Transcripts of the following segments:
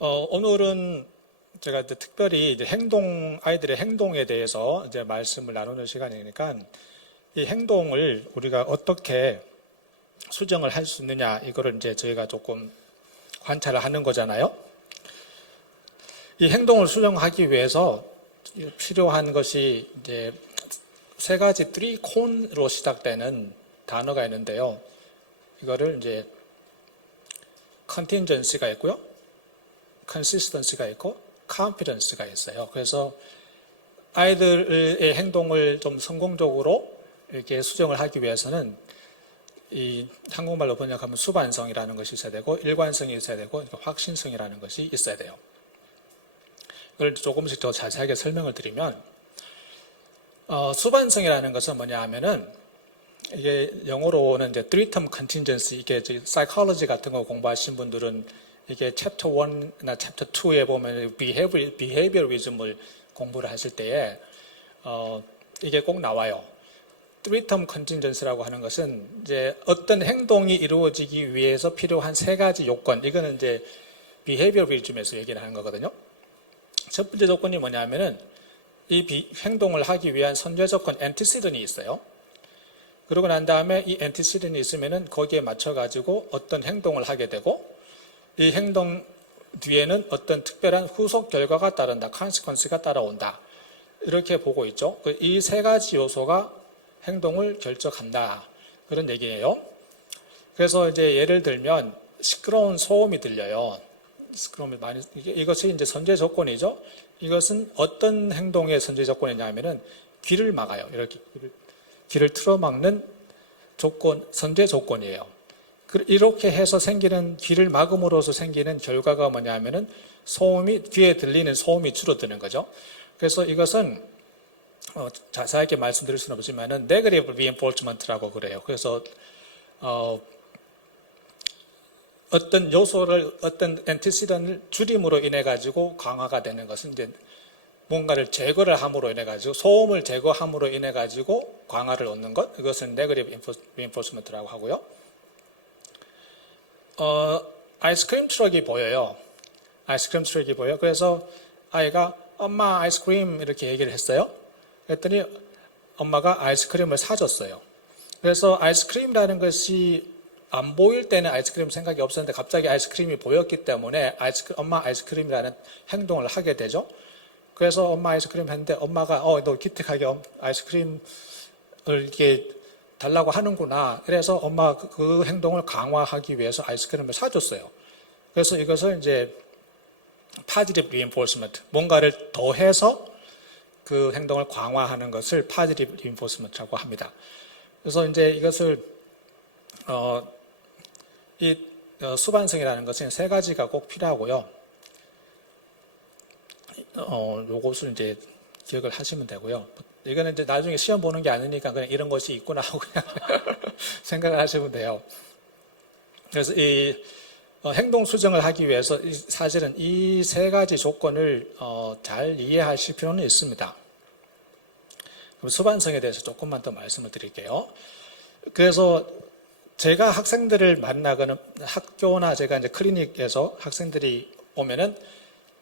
오늘은 제가 이제 특별히 이제 아이들의 행동에 대해서 이제 말씀을 나누는 시간이니까 이 행동을 우리가 어떻게 수정을 할 수 있느냐, 이거를 이제 저희가 조금 관찰을 하는 거잖아요. 이 행동을 수정하기 위해서 필요한 것이 이제 세 가지 콘으로 시작되는 단어가 있는데요. 이거를 이제 contingency가 있고요, consistency가 있고, confidence가 있어요. 그래서 아이들의 행동을 좀 성공적으로 이렇게 수정을 하기 위해서는 이 한국말로 번역하면 수반성이라는 것이 있어야 되고, 일관성이 있어야 되고, 확신성이라는 것이 있어야 돼요. 이걸 조금씩 더 자세하게 설명을 드리면, 수반성이라는 것은 뭐냐 하면은, 이게 영어로는 이제 three-term contingency, 이게 psychology 같은 거 공부하신 분들은 이게 챕터 1나 챕터 2에 보면 behaviorism을 공부를 하실 때에 이게 꼭 나와요. three-term contingency라고 하는 것은 이제 어떤 행동이 이루어지기 위해서 필요한 세 가지 요건, 이거는 이제 behaviorism에서 얘기를 하는 거거든요. 첫 번째 조건이 뭐냐면은 이 행동을 하기 위한 선제 조건 antecedent이 있어요. 그러고 난 다음에 이 antecedent이 있으면은 거기에 맞춰 가지고 어떤 행동을 하게 되고, 이 행동 뒤에는 어떤 특별한 후속 결과가 따른다, consequence가 따라온다, 이렇게 보고 있죠. 이 세 가지 요소가 행동을 결정한다, 그런 얘기예요. 그래서 이제 예를 들면 시끄러운 소음이 들려요. 시끄러움이 많이, 이것이 이제 선제 조건이죠. 이것은 어떤 행동의 선제 조건이냐면은 귀를 막아요. 이렇게 귀를 틀어막는 조건, 선제 조건이에요. 이렇게 해서 생기는, 귀를 막음으로써 생기는 결과가 뭐냐면은 귀에 들리는 소음이 줄어드는 거죠. 그래서 이것은 자세하게 말씀드릴 수는 없지만은 negative reinforcement라고 그래요. 그래서 어떤 요소를, 어떤 antecedent을 줄임으로 인해 가지고 강화가 되는 것은 이제 뭔가를 제거를 함으로 인해 가지고, 소음을 제거함으로 인해 가지고 강화를 얻는 것, 이것은 negative reinforcement라고 하고요. 아이스크림 트럭이 보여요. 아이스크림 트럭이 보여요. 그래서 아이가 엄마 아이스크림 이렇게 얘기를 했어요. 그랬더니 엄마가 아이스크림을 사줬어요. 그래서 아이스크림이라는 것이 안 보일 때는 아이스크림 생각이 없었는데 갑자기 아이스크림이 보였기 때문에 엄마 아이스크림이라는 행동을 하게 되죠. 그래서 엄마 아이스크림 했는데 엄마가 너 기특하게 아이스크림을 이렇게 달라고 하는구나. 그래서 엄마가 그 행동을 강화하기 위해서 아이스크림을 사줬어요. 그래서 이것을 이제 positive reinforcement, 뭔가를 더해서 그 행동을 강화하는 것을 positive reinforcement라고 합니다. 그래서 이제 이것을 수반성이라는 것은 세 가지가 꼭 필요하고요. 요것을 이제 기억을 하시면 되고요. 이거는 이제 나중에 시험 보는 게 아니니까 그냥 이런 것이 있구나 하고 그냥 생각을 하시면 돼요. 그래서 이 행동 수정을 하기 위해서 사실은 이 세 가지 조건을 잘 이해하실 필요는 있습니다. 그럼 수반성에 대해서 조금만 더 말씀을 드릴게요. 그래서 제가 학생들을 만나거나 학교나 제가 이제 클리닉에서 학생들이 오면은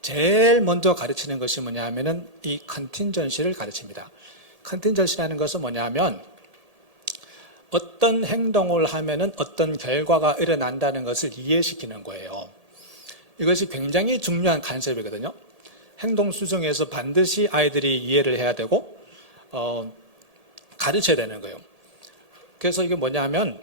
제일 먼저 가르치는 것이 뭐냐 하면은 이 컨틴전시를 가르칩니다. 컨틴전시라는 것은 뭐냐 하면 어떤 행동을 하면은 어떤 결과가 일어난다는 것을 이해시키는 거예요. 이것이 굉장히 중요한 컨셉이거든요. 행동 수정에서 반드시 아이들이 이해를 해야 되고 가르쳐야 되는 거예요. 그래서 이게 뭐냐 하면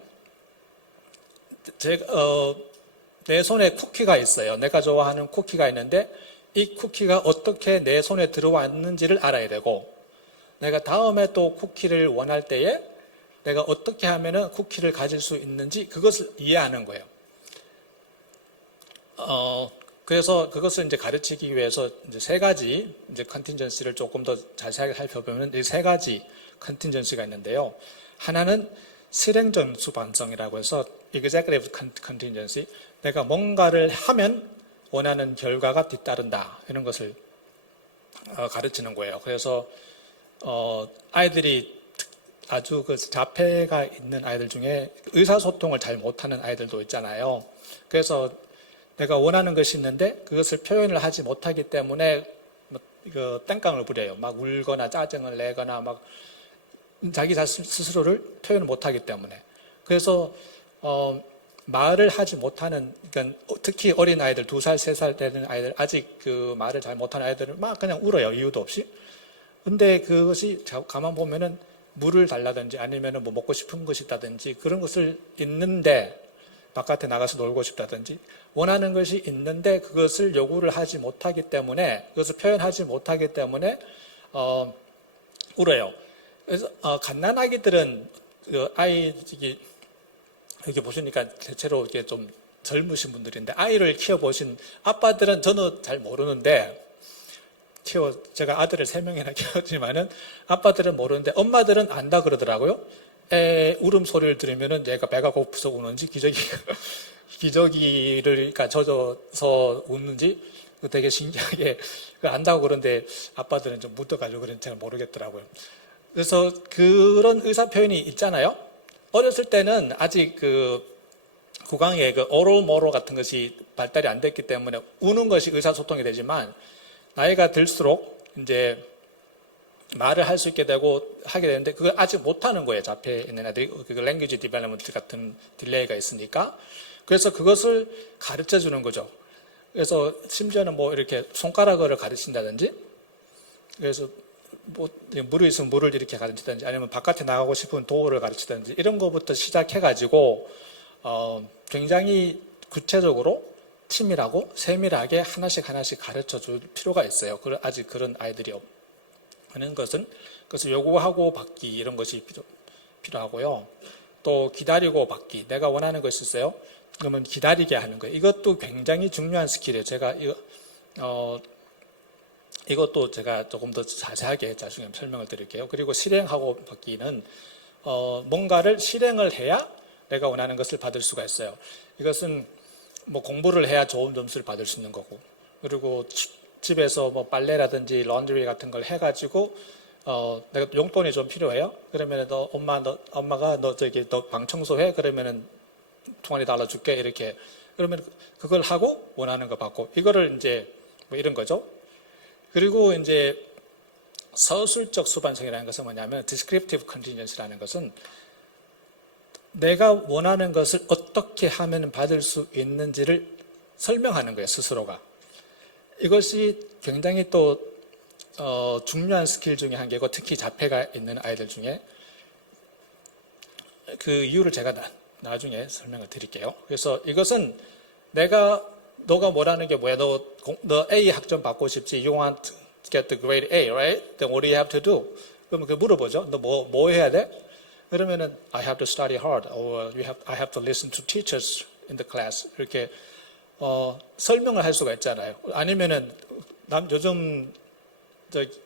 내 손에 쿠키가 있어요. 내가 좋아하는 쿠키가 있는데 이 쿠키가 어떻게 내 손에 들어왔는지를 알아야 되고, 내가 다음에 또 쿠키를 원할 때에 내가 어떻게 하면은 쿠키를 가질 수 있는지 그것을 이해하는 거예요. 그래서 그것을 이제 가르치기 위해서 이제 세 가지 이제 컨틴전시를 조금 더 자세하게 살펴보면 이 세 가지 컨틴전시가 있는데요. 하나는 실행적 수반성이라고 해서 executive contingency, 내가 뭔가를 하면 원하는 결과가 뒤따른다, 이런 것을 가르치는 거예요. 그래서 아이들이 아주 그 자폐가 있는 아이들 중에 의사소통을 잘 못하는 아이들도 있잖아요. 그래서 내가 원하는 것이 있는데 그것을 표현을 하지 못하기 때문에 땡깡을 부려요. 막 울거나 짜증을 내거나 막 자기 스스로를 표현을 못하기 때문에. 그래서 말을 하지 못하는, 그러니까 특히 어린 아이들, 2살, 3살 되는 아이들, 아직 그 말을 잘 못하는 아이들은 막 그냥 울어요. 이유도 없이. 근데 그것이 가만 보면은 물을 달라든지 아니면은 뭐 먹고 싶은 것이 있다든지 그런 것을 있는데, 바깥에 나가서 놀고 싶다든지 원하는 것이 있는데 그것을 요구를 하지 못하기 때문에, 그것을 표현하지 못하기 때문에 울어요. 그래서 갓난아기들은 이렇게 보시니까 대체로 이게 좀 젊으신 분들인데, 아이를 키워보신 아빠들은 저는 잘 모르는데, 제가 아들을 3명이나 키웠지만은 아빠들은 모르는데 엄마들은 안다 그러더라고요. 애 울음소리를 들으면은 얘가 배가 고프서 우는지 기저귀를 그러니까 젖어서 우는지 되게 신기하게 안다고 그러는데, 아빠들은 좀 묻어가지고 그런지 잘 모르겠더라고요. 그래서 그런 의사 표현이 있잖아요. 어렸을 때는 아직 구강의 오럴 모로 같은 것이 발달이 안 됐기 때문에 우는 것이 의사소통이 되지만, 나이가 들수록 이제 말을 할 수 있게 되고 하게 되는데 그걸 아직 못하는 거예요. 잡혀 있는 애들이 랭귀지 디벨롭먼트 같은 딜레이가 있으니까. 그래서 그것을 가르쳐 주는 거죠. 그래서 심지어는 뭐 이렇게 손가락을 가르친다든지, 그래서 뭐 물이 있으면 물을 이렇게 가르치든지, 아니면 바깥에 나가고 싶은 도구를 가르치든지, 이런 것부터 시작해가지고 굉장히 구체적으로 치밀하고 세밀하게 하나씩 가르쳐 줄 필요가 있어요. 아직 그런 아이들이 하는 것은, 그래서 요구하고 받기, 이런 것이 필요하고요. 또 기다리고 받기, 내가 원하는 것이 있어요. 그러면 기다리게 하는 거예요. 이것도 굉장히 중요한 스킬이에요. 제가 이것도 제가 조금 더 자세하게 나중에 설명을 드릴게요. 그리고 실행하고 받기는 뭔가를 실행을 해야 내가 원하는 것을 받을 수가 있어요. 이것은 뭐 공부를 해야 좋은 점수를 받을 수 있는 거고, 그리고 집에서 뭐 빨래라든지 런드리 같은 걸 해가지고 내가 용돈이 좀 필요해요. 그러면 엄마가 너 방 청소해. 그러면은 $20 줄게. 이렇게. 그러면 그걸 하고 원하는 거 받고, 이거를 이제 뭐 이런 거죠. 그리고 이제 서술적 수반성이라는 것은 뭐냐면, descriptive contingency라는 것은 내가 원하는 것을 어떻게 하면 받을 수 있는지를 설명하는 거예요, 스스로가. 이것이 굉장히 또 중요한 스킬 중에 한 개고, 특히 자폐가 있는 아이들 중에 그 이유를 제가 나중에 설명을 드릴게요. 그래서 이것은 너가 뭐라는 게 뭐야? 너 A 학점 받고 싶지? You want to get the grade A, right? Then what do you have to do? 그러면 물어보죠. 너 뭐 해야 돼? 그러면은 I have to study hard, or I have to listen to teachers in the class. 이렇게 설명을 할 수가 있잖아요. 아니면은 요즘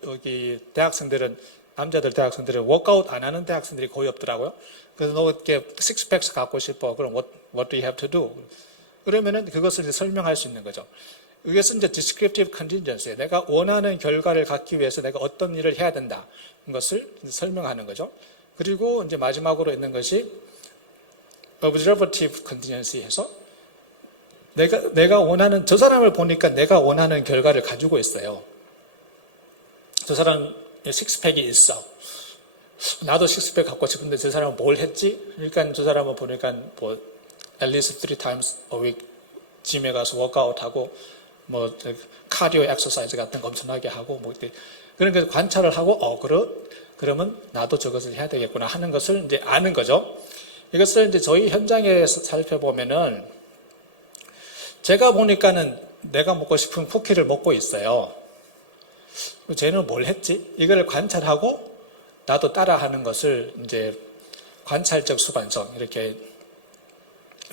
여기 남자들 대학생들은 워크아웃 안 하는 대학생들이 거의 없더라고요. 그래서 너 이렇게 식스팩스 갖고 싶어. 그럼 what do you have to do? 그러면은 그것을 이제 설명할 수 있는 거죠. 이것은 이제 descriptive contingency. 내가 원하는 결과를 갖기 위해서 내가 어떤 일을 해야 된다. 이것을 설명하는 거죠. 그리고 이제 마지막으로 있는 것이 observative contingency 해서 내가 원하는, 저 사람을 보니까 내가 원하는 결과를 가지고 있어요. 저 사람 식스팩이 있어. 나도 식스팩 갖고 싶은데 저 사람은 뭘 했지? 그러니까 저 사람은 보니까 뭐 at least 3 times a week 짐에 가서 워크아웃하고 뭐 카디오 엑서사이즈 같은 거 엄청나게 하고 뭐 그런 거 관찰을 하고 그러면 나도 저것을 해야 되겠구나 하는 것을 이제 아는 거죠. 이것을 이제 저희 현장에서 살펴보면은 제가 보니까는 내가 먹고 싶은 쿠키를 먹고 있어요. 쟤는 뭘 했지? 이걸 관찰하고 나도 따라하는 것을 이제 관찰적 수반성 이렇게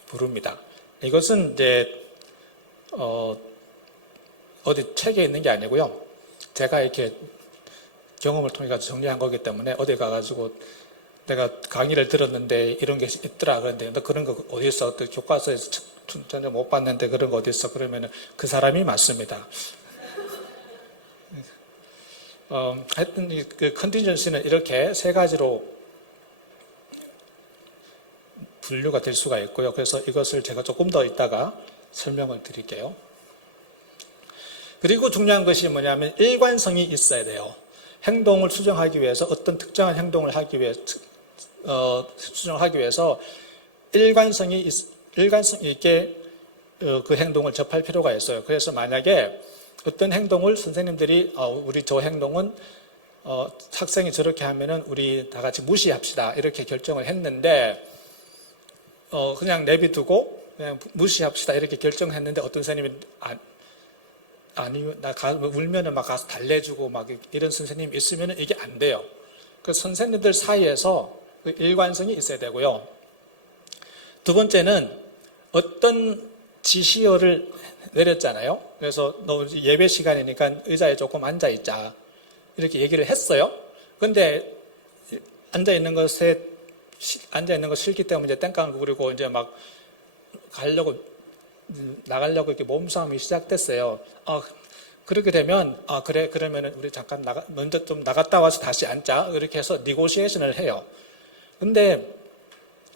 부릅니다. 이것은 이제 어디 책에 있는 게 아니고요. 제가 이렇게 경험을 통해 가지고 정리한 거기 때문에 어디 가가지고 내가 강의를 들었는데 이런 게 있더라 그런데 너 그런 거 어디 있어? 또 교과서에서 전혀 못 봤는데 그런 거 어디 있어? 그러면은 그 사람이 맞습니다. 하여튼 그 컨틴전시는 이렇게 3가지로 분류가 될 수가 있고요. 그래서 이것을 제가 조금 더 이따가 설명을 드릴게요. 그리고 중요한 것이 뭐냐면 일관성이 있어야 돼요. 행동을 수정하기 위해서 어떤 특정한 행동을 하기 위해 수정하기 위해서 일관성 있게 그 행동을 접할 필요가 있어요. 그래서 만약에 어떤 행동을 선생님들이 우리 저 행동은 학생이 저렇게 하면은 우리 다 같이 무시합시다 이렇게 결정을 했는데 그냥 내비두고 그냥 무시합시다 이렇게 결정했는데 어떤 선생님이 아니 나 울면은 막 가서 달래주고 막 이런 선생님이 있으면은 이게 안 돼요. 그 선생님들 사이에서 그 일관성이 있어야 되고요. 두 번째는 어떤 지시어를 내렸잖아요. 그래서 너 예배 시간이니까 의자에 조금 앉아 있자 이렇게 얘기를 했어요. 근데 앉아 있는 거 싫기 때문에 이제 땡깡 부리고 이제 막 나가려고 이렇게 몸싸움이 시작됐어요. 그렇게 되면 그래 그러면은 우리 잠깐 먼저 좀 나갔다 와서 다시 앉자 이렇게 해서 니고시에이션을 해요. 근데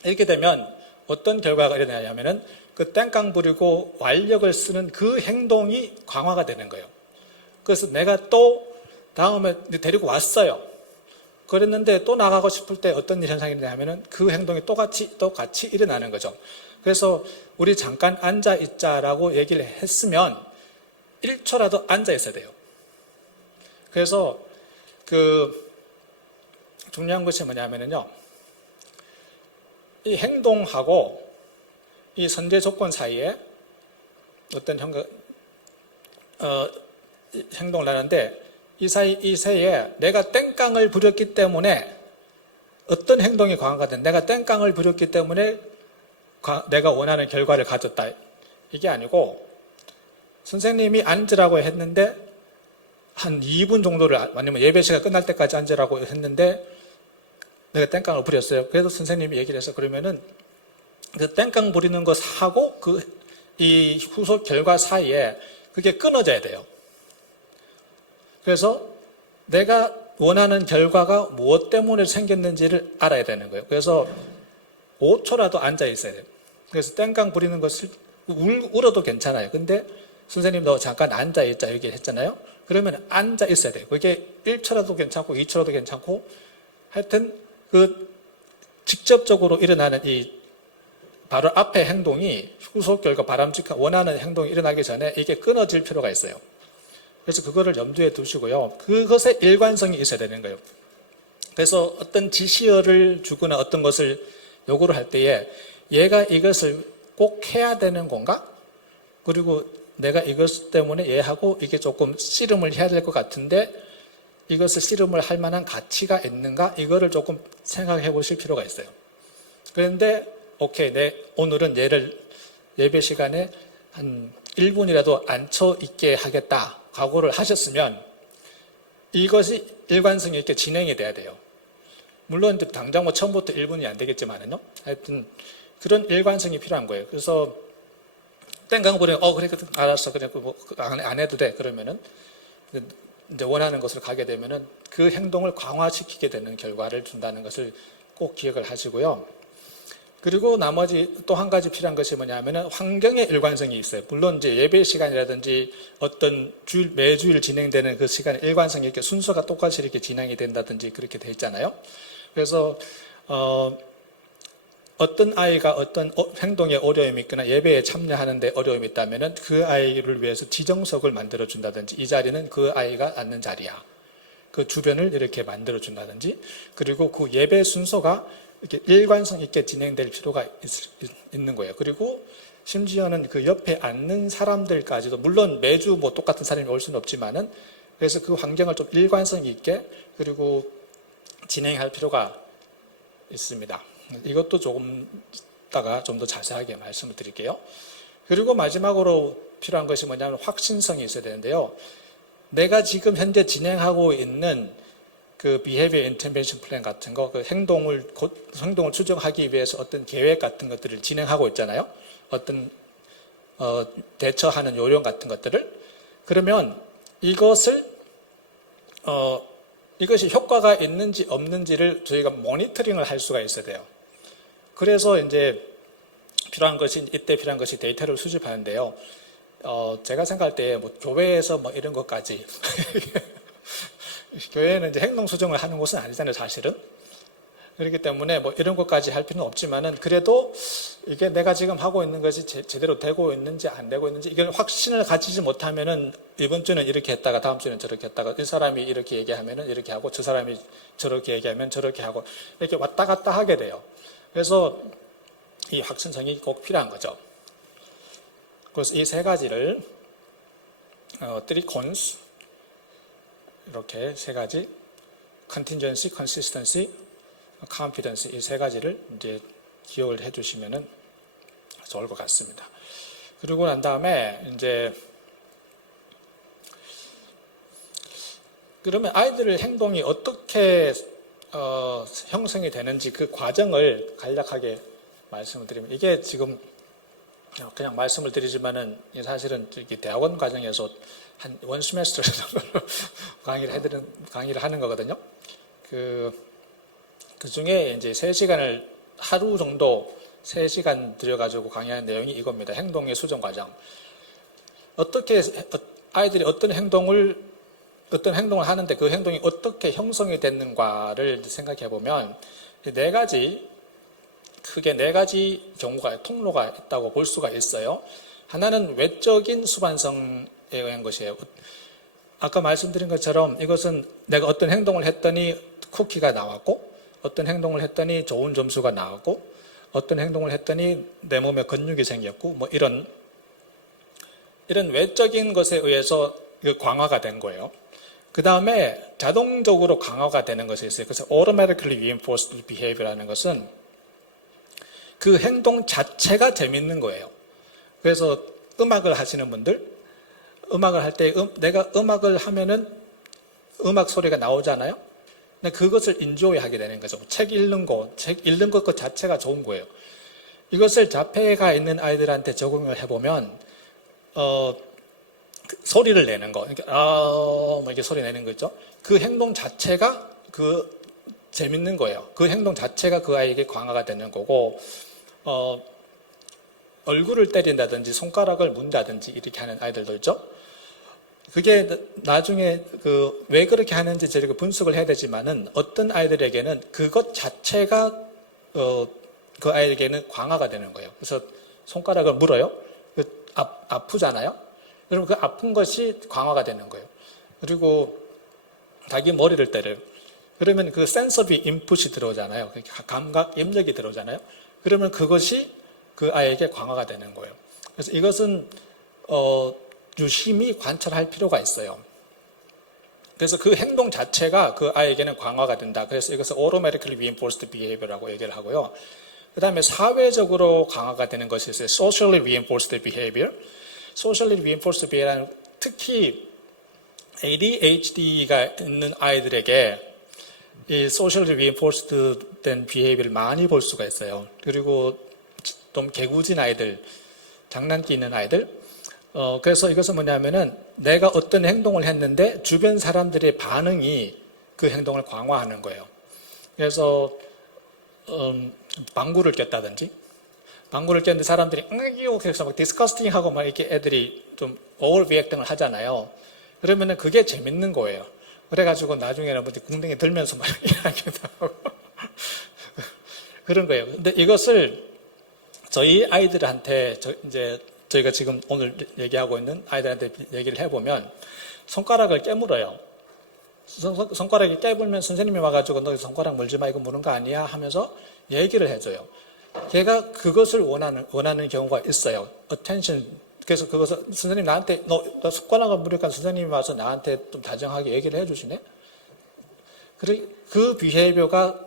이렇게 되면 어떤 결과가 일어나냐면은 그 땡깡 부리고 완력을 쓰는 그 행동이 강화가 되는 거예요. 그래서 내가 또 다음에 데리고 왔어요. 그랬는데 또 나가고 싶을 때 어떤 현상이 일어나냐면은 그 행동이 똑같이 일어나는 거죠. 그래서 우리 잠깐 앉아 있자라고 얘기를 했으면 1초라도 앉아 있어야 돼요. 그래서 그 중요한 것이 뭐냐면은요. 이 행동하고 이 선제 조건 사이에 어떤 행동을 하는데 이 사이에 내가 땡깡을 부렸기 때문에 어떤 행동이 강화가 된 내가 땡깡을 부렸기 때문에 내가 원하는 결과를 가졌다. 이게 아니고 선생님이 앉으라고 했는데 한 2분 정도를 아니면 예배 시간 끝날 때까지 앉으라고 했는데 내가 땡깡을 부렸어요. 그래서 선생님이 얘기를 해서 그러면은 그 땡깡 부리는 것하고 이 후속 결과 사이에 그게 끊어져야 돼요. 그래서 내가 원하는 결과가 무엇 때문에 생겼는지를 알아야 되는 거예요. 그래서 5초라도 앉아 있어야 돼요. 그래서 땡깡 부리는 것을 울어도 괜찮아요. 근데 선생님 너 잠깐 앉아 있자 얘기를 했잖아요. 그러면 앉아 있어야 돼요. 그게 1초라도 괜찮고 2초라도 괜찮고 하여튼 그 직접적으로 일어나는 이 바로 앞에 행동이 후속 결과 바람직한 원하는 행동이 일어나기 전에 이게 끊어질 필요가 있어요. 그래서 그거를 염두에 두시고요. 그것에 일관성이 있어야 되는 거예요. 그래서 어떤 지시어를 주거나 어떤 것을 요구를 할 때에 얘가 이것을 꼭 해야 되는 건가? 그리고 내가 이것 때문에 얘하고 이게 조금 씨름을 해야 될 것 같은데 이것을 씨름을 할 만한 가치가 있는가? 이거를 조금 생각해 보실 필요가 있어요. 그런데 오케이, 오늘은 얘를 예배 시간에 한 1분이라도 앉혀 있게 하겠다. 각오를 하셨으면 이것이 일관성 있게 진행이 돼야 돼요. 물론 당장 처음부터 1분이 안 되겠지만은요. 하여튼 그런 일관성이 필요한 거예요. 그래서 땡깡 부리면 그래 알았어. 그래 안 해도 돼. 그러면은 이제 원하는 것을 가게 되면은 그 행동을 강화시키게 되는 결과를 준다는 것을 꼭 기억을 하시고요. 그리고 나머지 또 한 가지 필요한 것이 뭐냐면은 환경의 일관성이 있어요. 물론 이제 예배 시간이라든지 어떤 매주일 진행되는 그 시간에 일관성이 있게 순서가 똑같이 이렇게 진행이 된다든지 그렇게 돼 있잖아요. 그래서 어떤 아이가 어떤 행동에 어려움이 있거나 예배에 참여하는데 어려움이 있다면은 그 아이를 위해서 지정석을 만들어 준다든지 이 자리는 그 아이가 앉는 자리야. 그 주변을 이렇게 만들어 준다든지 그리고 그 예배 순서가 이렇게 일관성 있게 진행될 필요가 있는 거예요. 그리고 심지어는 그 옆에 앉는 사람들까지도 물론 매주 뭐 똑같은 사람이 올 수는 없지만은 그래서 그 환경을 좀 일관성 있게 그리고 진행할 필요가 있습니다. 이것도 조금 이따가 좀 더 자세하게 말씀을 드릴게요. 그리고 마지막으로 필요한 것이 뭐냐면 확신성이 있어야 되는데요. 내가 지금 현재 진행하고 있는 그 behavior intervention plan 같은 거, 그 행동을 추정하기 위해서 어떤 계획 같은 것들을 진행하고 있잖아요. 어떤 대처하는 요령 같은 것들을. 그러면 이것이 효과가 있는지 없는지를 저희가 모니터링을 할 수가 있어야 돼요. 그래서 이제 필요한 것이 이때 필요한 것이 데이터를 수집하는데요. 제가 생각할 때 뭐 교회에서 뭐 이런 것까지 교회는 이제 행동 수정을 하는 곳은 아니잖아요, 사실은. 그렇기 때문에 뭐 이런 것까지 할 필요는 없지만은 그래도 이게 내가 지금 하고 있는 것이 제대로 되고 있는지 안 되고 있는지 이걸 확신을 가지지 못하면은 이번 주는 이렇게 했다가 다음 주는 저렇게 했다가 이 사람이 이렇게 얘기하면은 이렇게 하고 저 사람이 저렇게 얘기하면 저렇게 하고 이렇게 왔다 갔다 하게 돼요. 그래서 이 확신성이 꼭 필요한 거죠. 그래서 이 세 가지를 three cons 이렇게 세 가지 contingency, consistency, confidence 이 세 가지를 이제 기억을 해주시면은 좋을 것 같습니다. 그리고 난 다음에 이제 그러면 아이들의 행동이 어떻게 형성이 되는지 그 과정을 간략하게 말씀을 드리면 이게 지금 그냥 말씀을 드리지만은 사실은 대학원 과정에서 한 원 세메스터 정도 강의를 하는 거거든요. 그 중에 이제 3시간을 하루 정도 3시간 들여가지고 강의하는 내용이 이겁니다. 행동의 수정 과정. 어떻게 아이들이 어떤 행동을 하는데 그 행동이 어떻게 형성이 됐는가를 생각해 보면 크게 네 가지 통로가 있다고 볼 수가 있어요. 하나는 외적인 수반성에 의한 것이에요. 아까 말씀드린 것처럼 이것은 내가 어떤 행동을 했더니 쿠키가 나왔고, 어떤 행동을 했더니 좋은 점수가 나왔고, 어떤 행동을 했더니 내 몸에 근육이 생겼고, 뭐 이런 외적인 것에 의해서 강화가 된 거예요. 그 다음에 자동적으로 강화가 되는 것이 있어요. 그래서 automatically reinforced behavior라는 것은 그 행동 자체가 재밌는 거예요. 그래서 음악을 하시는 분들, 음악을 할 때 내가 음악을 하면은 음악 소리가 나오잖아요. 근데 그것을 인조이하게 되는 거죠. 책 읽는 것 그 자체가 좋은 거예요. 이것을 자폐가 있는 아이들한테 적용을 해보면 소리를 내는 거, 뭐 이렇게 소리 내는 거죠. 그 행동 자체가 재밌는 거예요. 그 행동 자체가 그 아이에게 강화가 되는 거고, 얼굴을 때린다든지 손가락을 문다든지 이렇게 하는 아이들도 있죠. 그게 나중에 왜 그렇게 하는지 저희가 분석을 해야 되지만은 어떤 아이들에게는 그것 자체가 그 아이에게는 강화가 되는 거예요. 그래서 손가락을 물어요. 아프잖아요. 그러면 그 아픈 것이 강화가 되는 거예요. 그리고 자기 머리를 때려요. 그러면 그 센스 오브 인풋이 들어오잖아요. 감각, 입력이 들어오잖아요. 그러면 그것이 그 아이에게 강화가 되는 거예요. 그래서 이것은 유심히 관찰할 필요가 있어요. 그래서 그 행동 자체가 그 아이에게는 강화가 된다. 그래서 이것을 automatically reinforced behavior라고 얘기를 하고요. 그 다음에 사회적으로 강화가 되는 것이 있어요. socially reinforced behavior. socially reinforced behavior는 특히 ADHD가 있는 아이들에게 이 socially reinforced 된 behavior를 많이 볼 수가 있어요. 그리고 좀 개구진 아이들, 장난기 있는 아이들. 그래서 이것은 뭐냐면은 내가 어떤 행동을 했는데 주변 사람들의 반응이 그 행동을 강화하는 거예요. 그래서 방구를 꼈다든지, 방구를 꼈는데 사람들이 그래서 막 디스커스팅하고 막 이렇게 애들이 좀 오버리액팅을 하잖아요. 그러면은 그게 재밌는 거예요. 그래가지고 나중에는 뭐 궁뎅이 들면서 막 이야기도 하고 그런 거예요. 근데 이것을 저희 아이들한테 이제 저희가 지금 오늘 얘기하고 있는 아이들한테 얘기를 해보면 손가락을 깨물어요. 손가락이 깨물면 선생님이 와가지고 너 손가락 물지 마, 이거 무는 거 아니야 하면서 얘기를 해줘요. 걔가 그것을 원하는 경우가 있어요. attention. 그래서 그것을 선생님 나한테 너 손가락을 물으니까 선생님이 와서 나한테 좀 다정하게 얘기를 해주시네. 그 behavior가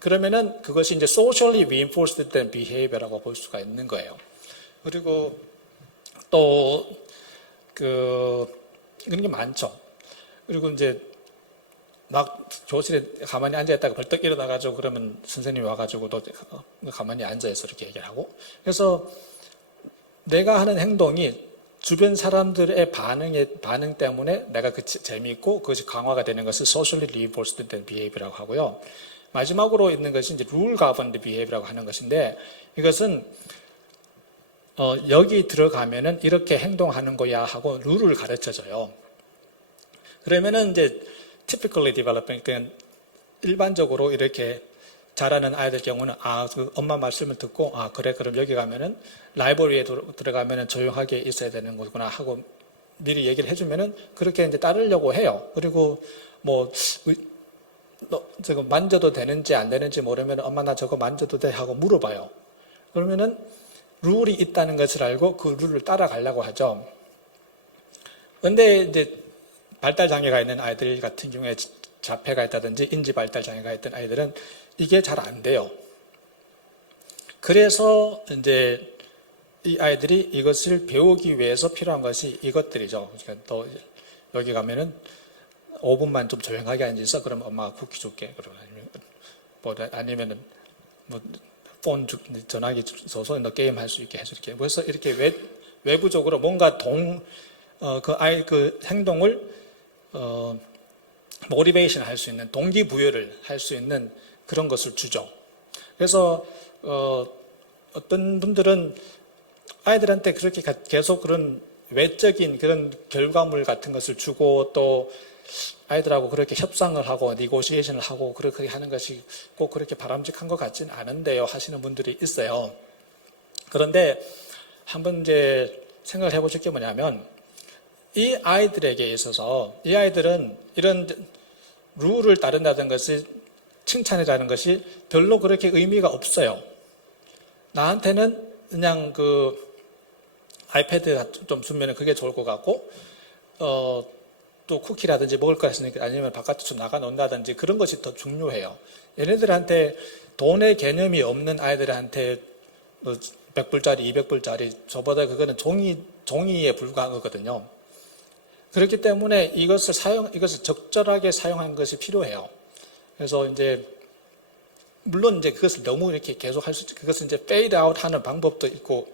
그러면은 그것이 이제 socially reinforced 된 behavior라고 볼 수가 있는 거예요. 그리고 또 그런 게 많죠. 그리고 이제 막 교실에 가만히 앉아있다가 벌떡 일어나가지고 그러면 선생님이 와가지고 또 가만히 앉아있어 이렇게 얘기를 하고. 그래서 내가 하는 행동이 주변 사람들의 반응 때문에 내가 재미있고 그것이 강화가 되는 것을 socially reinforced 된 behavior라고 하고요. 마지막으로 있는 것이 이제 rule governed behavior라고 하는 것인데 이것은 여기 들어가면은 이렇게 행동하는 거야 하고 룰을 가르쳐줘요. 그러면은 이제 typically developing, 그러니까 일반적으로 이렇게 잘하는 아이들 경우는 그 엄마 말씀을 듣고 그래 그럼 여기 가면은 라이브러리에 들어가면은 조용하게 있어야 되는 거구나 하고 미리 얘기를 해주면은 그렇게 이제 따르려고 해요. 그리고 뭐 저거 만져도 되는지 안 되는지 모르면 엄마 나 저거 만져도 돼 하고 물어봐요. 그러면은 룰이 있다는 것을 알고 그 룰을 따라가려고 하죠. 근데 이제 발달 장애가 있는 아이들 같은 경우에 자폐가 있다든지 인지 발달 장애가 있던 아이들은 이게 잘 안 돼요. 그래서 이제 이 아이들이 이것을 배우기 위해서 필요한 것이 이것들이죠. 그러니까 또 여기 가면은 5분만 좀 조용하게 앉아서 그럼 엄마가 쿠키 줄게. 아니면은 폰 전화기 줘서 너 게임 할 수 있게 해줄게. 그래서 이렇게 외부적으로 뭔가 그 아이 그 행동을 모티베이션 할 수 있는 동기부여를 할 수 있는 그런 것을 주죠. 그래서 어떤 분들은 아이들한테 그렇게 계속 그런 외적인 그런 결과물 같은 것을 주고 또 아이들하고 그렇게 협상을 하고 니고시에이션을 하고 그렇게 하는 것이 꼭 그렇게 바람직한 것 같진 않은데요 하시는 분들이 있어요. 그런데 한번 이제 생각을 해보실 게 뭐냐면 이 아이들에게 있어서 이 아이들은 이런 룰을 따른다는 것이 칭찬이라는 것이 별로 그렇게 의미가 없어요. 나한테는 그냥 그 아이패드 좀 주면 그게 좋을 것 같고 또 쿠키라든지 먹을 거 있으니까 아니면 바깥에 좀 나가 논다든지 그런 것이 더 중요해요. 얘네들한테 돈의 개념이 없는 아이들한테 100불짜리, 200불짜리 저보다 그거는 종이에 불과하거든요. 그렇기 때문에 이것을 적절하게 사용하는 것이 필요해요. 그래서 이제 물론 이제 그것을 너무 이렇게 계속 그것은 이제 fade out 하는 방법도 있고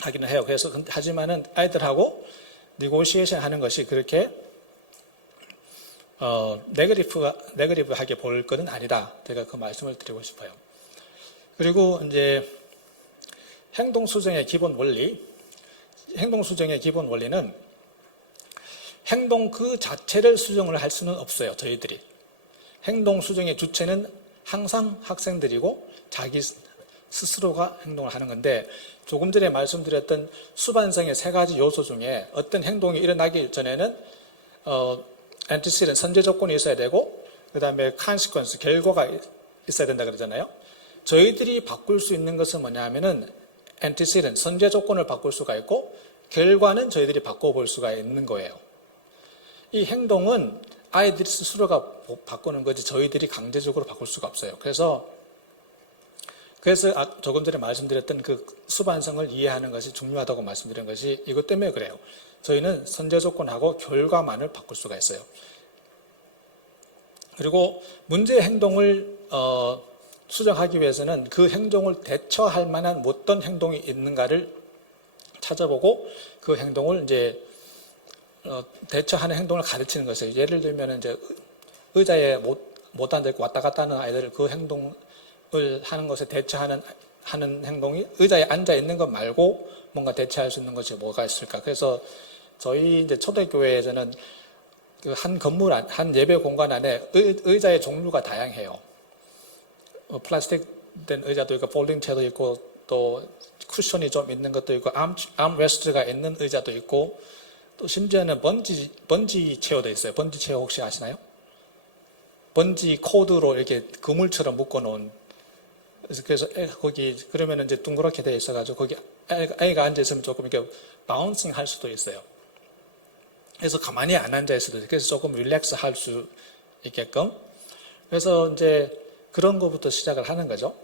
하기는 해요. 그래서 하지만은 아이들하고 네고시에이션 하는 것이 그렇게 네거티브하게 볼 것은 아니다. 제가 그 말씀을 드리고 싶어요. 그리고 이제 행동 수정의 기본 원리는 행동 그 자체를 수정을 할 수는 없어요. 저희들이 행동 수정의 주체는 항상 학생들이고 자기 스스로가 행동을 하는 건데 조금 전에 말씀드렸던 수반성의 3가지 요소 중에 어떤 행동이 일어나기 전에는 antecedent 선제 조건이 있어야 되고 그 다음에 consequence 결과가 있어야 된다 그러잖아요. 저희들이 바꿀 수 있는 것은 뭐냐면은 antecedent 선제 조건을 바꿀 수가 있고 결과는 저희들이 바꿔볼 수가 있는 거예요. 이 행동은 아이들이 스스로가 바꾸는 거지 저희들이 강제적으로 바꿀 수가 없어요. 그래서 조금 전에 말씀드렸던 그 수반성을 이해하는 것이 중요하다고 말씀드린 것이 이것 때문에 그래요. 저희는 선제 조건하고 결과만을 바꿀 수가 있어요. 그리고 문제 행동을 수정하기 위해서는 그 행동을 대처할 만한 어떤 행동이 있는가를 찾아보고 그 행동을 이제 대처하는 행동을 가르치는 것이에요. 예를 들면 이제 의자에 못 앉고 왔다 갔다 하는 아이들을 그 행동을 하는 것에 대처하는 행동이 의자에 앉아 있는 것 말고 뭔가 대처할 수 있는 것이 뭐가 있을까? 그래서 저희 이제 초대교회에서는 그 한 건물 한 예배 공간 안에 의자의 종류가 다양해요. 플라스틱 된 의자도 있고 폴딩 체도 있고 또 쿠션이 좀 있는 것도 있고 암레스트가 있는 의자도 있고 또 심지어는 번지 체어도 있어요. 번지 체어 혹시 아시나요? 번지 코드로 이렇게 그물처럼 묶어놓은 그래서 거기 그러면 이제 둥그렇게 되어 있어가지고 거기 아이가 앉아 있으면 조금 이렇게 바운싱 할 수도 있어요. 그래서 가만히 안 앉아 있어도 돼요. 그래서 조금 릴렉스 할 수 있게끔. 그래서 이제 그런 것부터 시작을 하는 거죠.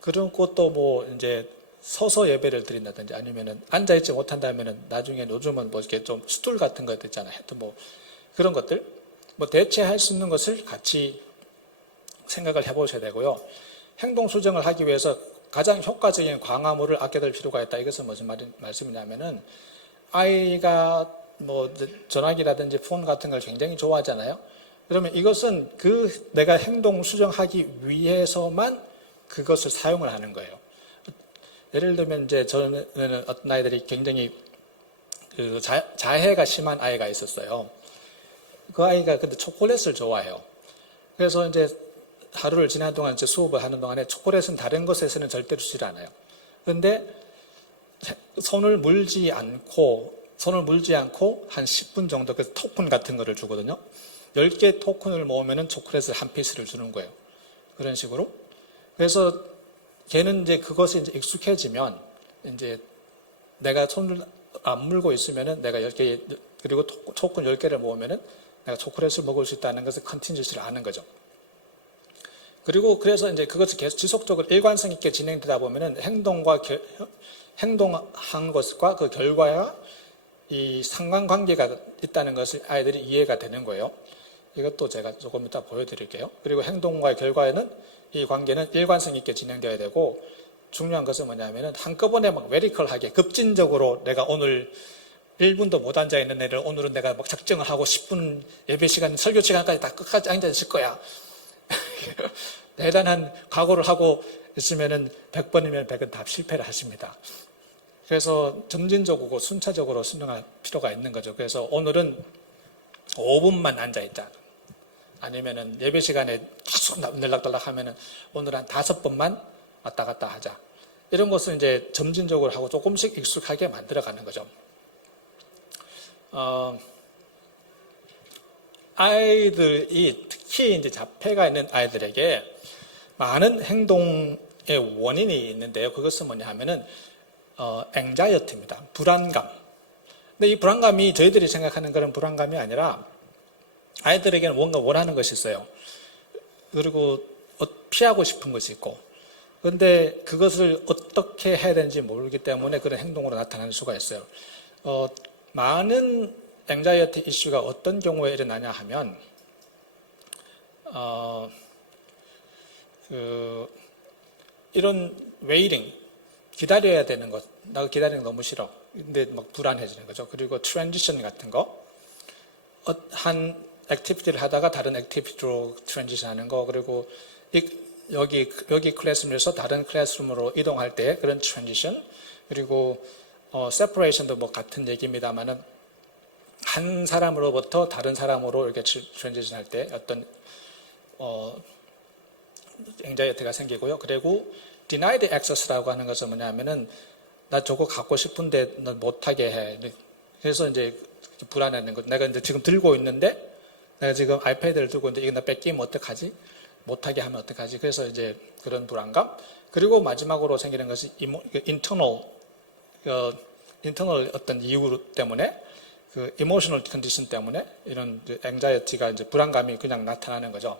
그런 것도 뭐 이제 서서 예배를 드린다든지 아니면은 앉아있지 못한다면은 나중에 요즘은 뭐 이렇게 좀 스툴 같은 거 있잖아요. 하여튼 뭐 그런 것들 뭐 대체할 수 있는 것을 같이 생각을 해보셔야 되고요. 행동 수정을 하기 위해서 가장 효과적인 광화물을 아껴둘 필요가 있다. 이것은 무슨 말씀이냐면은 아이가 뭐 전화기라든지 폰 같은 걸 굉장히 좋아하잖아요. 그러면 이것은 내가 행동 수정하기 위해서만 그것을 사용을 하는 거예요. 예를 들면 이제 저는 어떤 아이들이 굉장히 그 자해가 심한 아이가 있었어요. 그 아이가 근데 초콜릿을 좋아해요. 그래서 이제 하루를 지난 동안 이제 수업을 하는 동안에 초콜릿은 다른 것에서는 절대로 주지 않아요. 그런데 손을 물지 않고 한 10분 정도 그 토큰 같은 거를 주거든요. 10개 토큰을 모으면은 초콜릿을 한 피스를 주는 거예요. 그런 식으로. 그래서 걔는 이제 그것이 이제 익숙해지면 이제 내가 손을 안 물고 있으면은 내가 10개, 그리고 토큰 10개를 모으면은 내가 초콜릿을 먹을 수 있다는 것을 컨틴지시를 아는 거죠. 그리고 그래서 이제 그것을 계속 지속적으로 일관성 있게 진행되다 보면은 행동한 것과 그 결과와 이 상관관계가 있다는 것을 아이들이 이해가 되는 거예요. 이것도 제가 조금 이따 보여드릴게요. 그리고 행동과 결과에는 이 관계는 일관성 있게 진행되어야 되고, 중요한 것은 뭐냐면은 한꺼번에 막 메디컬하게 급진적으로 내가 오늘 1분도 못 앉아 있는 애를 오늘은 내가 막 작정을 하고 10분 예배 시간, 설교 시간까지 다 끝까지 앉아 있을 거야. 대단한 각오를 하고 있으면은 100번이면 100은 다 실패를 하십니다. 그래서 점진적이고 순차적으로 순응할 필요가 있는 거죠. 그래서 오늘은 5분만 앉아 있자. 아니면은 예배 시간에 계속 들락달락 하면은 오늘 한 5번만 왔다 갔다 하자. 이런 것을 이제 점진적으로 하고 조금씩 익숙하게 만들어가는 거죠. 아이들이 특히 이제 자폐가 있는 아이들에게 많은 행동의 원인이 있는데요. 그것은 뭐냐 하면은 anxiety입니다. 불안감. 근데 이 불안감이 저희들이 생각하는 그런 불안감이 아니라 아이들에게는 뭔가 원하는 것이 있어요. 그리고 피하고 싶은 것이 있고. 그런데 그것을 어떻게 해야 되는지 모르기 때문에 그런 행동으로 나타나는 수가 있어요. 많은 anxiety 이슈가 어떤 경우에 일어나냐 하면 이런 waiting, 기다려야 되는 것, 나 기다리는 거 너무 싫어. 근데 막 불안해지는 거죠. 그리고 transition 같은 거, 한 액티비티를 하다가 다른 액티비티로 트랜지션 하는 거, 그리고 여기 클래스룸에서 다른 클래스룸으로 이동할 때 그런 트랜지션, 그리고 separation도 뭐 같은 얘기입니다만은 한 사람으로부터 다른 사람으로 이렇게 트랜지션 할 때 어떤 anxiety가 생기고요. 그리고 denied access라고 하는 것은 뭐냐면은 나 저거 갖고 싶은데 너 못하게 해. 그래서 이제 불안해하는 거. 내가 이제 지금 들고 있는데 내가 지금 아이패드를 들고 있는데 이거 나 뺏기면 어떡하지? 못하게 하면 어떡하지? 그래서 이제 그런 불안감. 그리고 마지막으로 생기는 것이 internal 어떤 이유 때문에 그 emotional condition 때문에 이런 anxiety가 이제 불안감이 그냥 나타나는 거죠.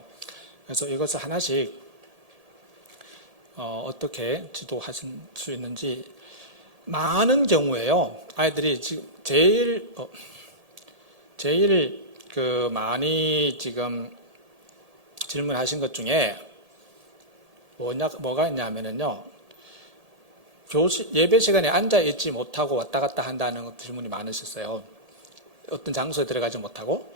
그래서 이것을 하나씩 어떻게 지도하실 수 있는지, 많은 경우에요. 아이들이 지금 제일 그 많이 지금 질문하신 것 중에 뭐가 있냐면은요. 예배 시간에 앉아 있지 못하고 왔다 갔다 한다는 질문이 많으셨어요. 어떤 장소에 들어가지 못하고.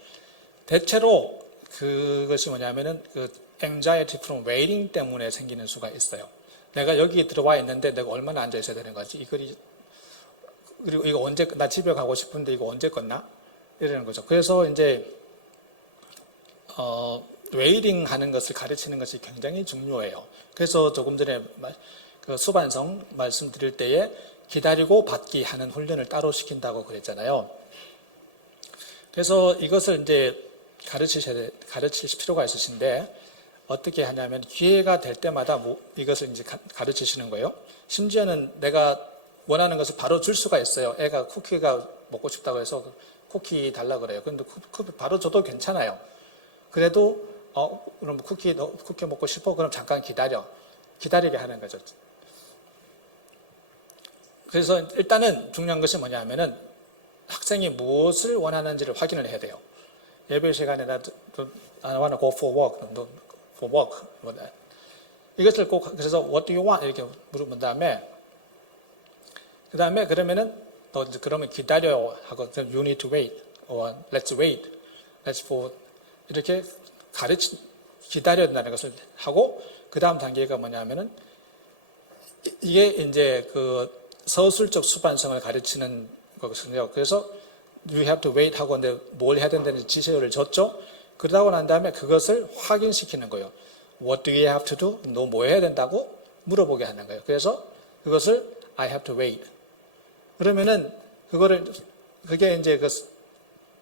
대체로 그것이 뭐냐면은 그 anxiety from waiting 때문에 생기는 수가 있어요. 내가 여기 들어와 있는데 내가 얼마나 앉아 있어야 되는 거지? 그리고 이거 언제, 나 집에 가고 싶은데 이거 언제 끝나? 이러는 거죠. 그래서 이제 웨이팅 하는 것을 가르치는 것이 굉장히 중요해요. 그래서 조금 전에 그 수반성 말씀드릴 때에 기다리고 받기 하는 훈련을 따로 시킨다고 그랬잖아요. 그래서 이것을 이제 가르칠 필요가 있으신데, 어떻게 하냐면 기회가 될 때마다 이것을 이제 가르치시는 거예요. 심지어는 내가 원하는 것을 바로 줄 수가 있어요. 애가 쿠키가 먹고 싶다고 해서 쿠키 달라 그래요. 그런데 쿠키 바로 줘도 괜찮아요. 그래도 그럼 쿠키 먹고 싶어? 그럼 잠깐 기다리게 하는 거죠. 그래서 일단은 중요한 것이 뭐냐 하면은 학생이 무엇을 원하는지를 확인을 해야 돼요. 예배 시간에 I want to go for walk, for walk. 이것을 꼭, 그래서 what do you want? 이렇게 물어본 다음에, 그 다음에 그러면은 너 그러면 기다려 하고 you need to wait or let's wait, let's for 이렇게 기다려야 된다는 것을 하고, 그 다음 단계가 뭐냐면은 이게 이제 그 서술적 수반성을 가르치는 거거든요. 그래서 you have to wait 하고 뭘 해야 된다는 지시를 줬죠. 그러고 난 다음에 그것을 확인시키는 거예요. What do you have to do? 너 뭐 해야 된다고 물어보게 하는 거예요. 그래서 그것을 I have to wait. 그러면은 그게 이제 그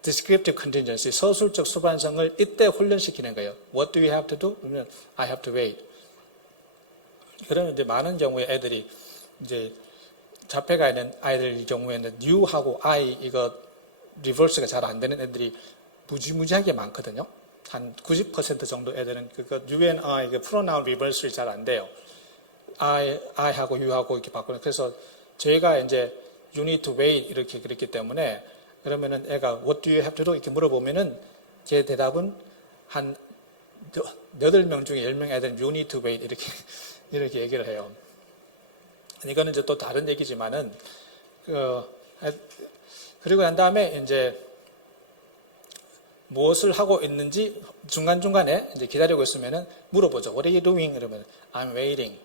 descriptive contingency, 서술적 수반성을 이때 훈련시키는 거예요. What do you have to do? 그러면 I have to wait. 그러면 이제 많은 경우에 애들이 이제 자폐가 있는 아이들 경우에는 you하고 I 이거 리버스가 잘 안 되는 애들이 무지무지하게 많거든요. 한 90% 정도 애들은 you and I 프로나운 리버스가 잘 안 돼요. I하고 you하고 이렇게 바꾸는. 그래서 저희가 이제 you need to wait 이렇게 그랬기 때문에 그러면은 애가 what do you have to do 이렇게 물어보면은 제 대답은 한 8명 중에 10명 애들은 you need to wait 이렇게 얘기를 해요. 이거는 이제 또 다른 얘기지만은 그리고 난 다음에 이제 무엇을 하고 있는지 중간중간에 이제 기다리고 있으면은 물어보죠. What are you doing? 그러면 I'm waiting.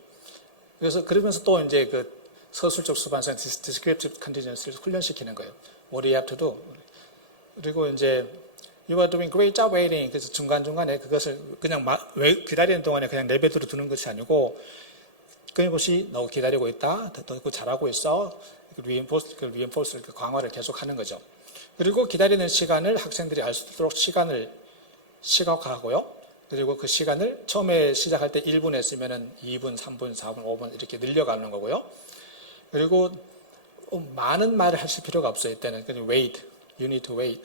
그래서 그러면서 또 이제 그 서술적 수반성 descriptive contingency를 훈련시키는 거예요. What do you have to do? 그리고 이제 You are doing great job waiting. 그래서 중간중간에 그것을 그냥 기다리는 동안에 그냥 내뱉으로 두는 것이 아니고 끊임없이 너 기다리고 있다. 너 잘하고 있어. reinforce 그 강화를 계속하는 거죠. 그리고 기다리는 시간을 학생들이 알 수 있도록 시간을 시각화하고요. 그리고 그 시간을 처음에 시작할 때 1분 했으면은 2분, 3분, 4분, 5분 이렇게 늘려가는 거고요. 그리고 많은 말을 하실 필요가 없어요. 이때는 그냥 wait, you need to wait,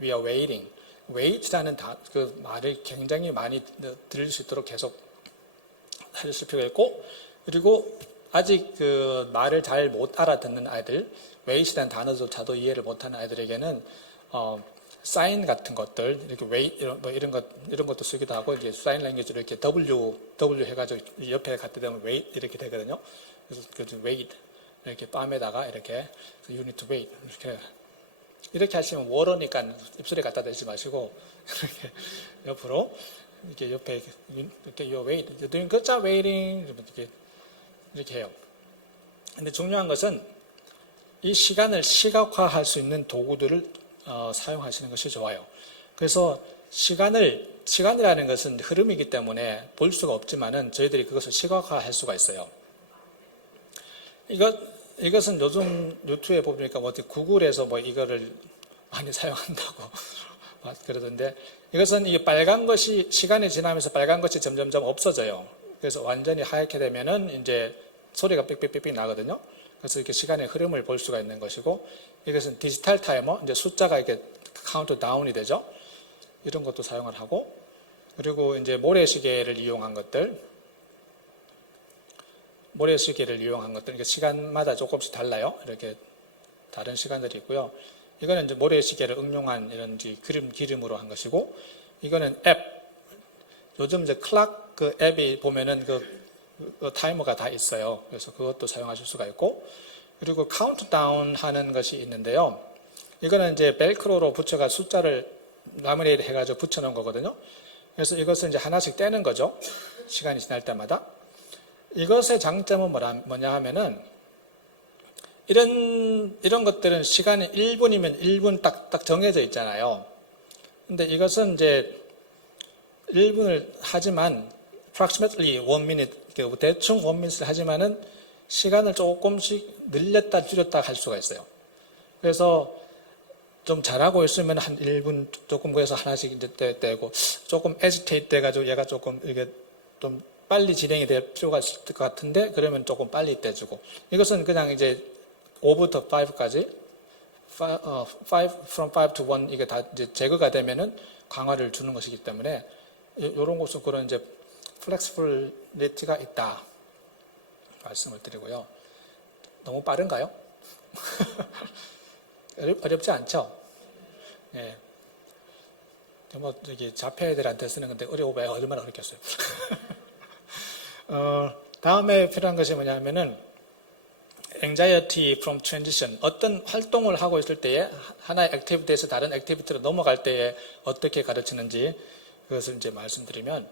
we are waiting. wait라는 그 말을 굉장히 많이 들을 수 있도록 계속 하실 필요가 있고, 그리고 아직 그 말을 잘 못 알아듣는 아이들, wait이라는 단어조차도 이해를 못하는 아이들에게는 사인 같은 것들, 이렇게 wait 이런 것도 쓰기도 하고, 이제 사인 랭귀지로 이렇게 W 해가지고 옆에 갖다 대면 wait 이렇게 되거든요. 그래서 그 wait 이렇게 빰에다가 이렇게 you need to wait 이렇게 하시면 워러니까 입술에 갖다 대지 마시고 이렇게 옆으로 이렇게 옆에 이렇게 you wait, you're doing good job waiting 이렇게 해요. 근데 중요한 것은 이 시간을 시각화할 수 있는 도구들을 사용하시는 것이 좋아요. 그래서 시간이라는 것은 흐름이기 때문에 볼 수가 없지만은 저희들이 그것을 시각화할 수가 있어요. 이것은 요즘 유튜브에 보니까 어디 구글에서 이거를 많이 사용한다고 그러던데, 이것은 이 빨간 것이 시간이 지나면서 빨간 것이 점점점 없어져요. 그래서 완전히 하얗게 되면은 이제 소리가 삑삑삑삑 나거든요. 그래서 이렇게 시간의 흐름을 볼 수가 있는 것이고, 이것은 디지털 타이머, 이제 숫자가 이렇게 카운트 다운이 되죠. 이런 것도 사용을 하고, 그리고 이제 모래시계를 이용한 것들, 그러니까 시간마다 조금씩 달라요. 이렇게 다른 시간들이 있고요. 이거는 이제 모래시계를 응용한 이런 기름으로 한 것이고, 이거는 앱. 요즘 이제 클락 그 앱이 보면은 그 타이머가 다 있어요. 그래서 그것도 사용하실 수가 있고, 그리고 카운트다운 하는 것이 있는데요. 이거는 이제 벨크로로 붙여가 숫자를 라미네이트 해가지고 붙여놓은 거거든요. 그래서 이것을 이제 하나씩 떼는 거죠. 시간이 지날 때마다. 이것의 장점은 뭐냐 하면은, 이런 것들은 시간이 1분이면 1분 딱 정해져 있잖아요. 근데 이것은 이제 1분을 하지만, approximately 1minute, 대충 1minute를 하지만은 시간을 조금씩 늘렸다 줄였다 할 수가 있어요. 그래서 좀 잘하고 있으면 한 1분 조금 그래서 하나씩 이제 떼고, 조금 agitate 돼가지고 얘가 조금 이게 좀 빨리 진행이 될 필요가 있을 것 같은데, 그러면 조금 빨리 떼주고. 이것은 그냥 이제 5부터 5까지, 5 from 5 to 1 이게 다 이제 제거가 되면은 강화를 주는 것이기 때문에, 이런 것은 그런 이제 플렉시블리티가 있다 말씀을 드리고요. 너무 빠른가요? 어렵지 않죠? 예. 저기 자폐들한테 쓰는 건데 어려워봐야 얼마나 어렵겠어요. 다음에 필요한 것이 뭐냐면은 anxiety from transition. 어떤 활동을 하고 있을 때에 하나의 액티비티에서 다른 액티비티로 넘어갈 때에 어떻게 가르치는지 그것을 이제 말씀드리면,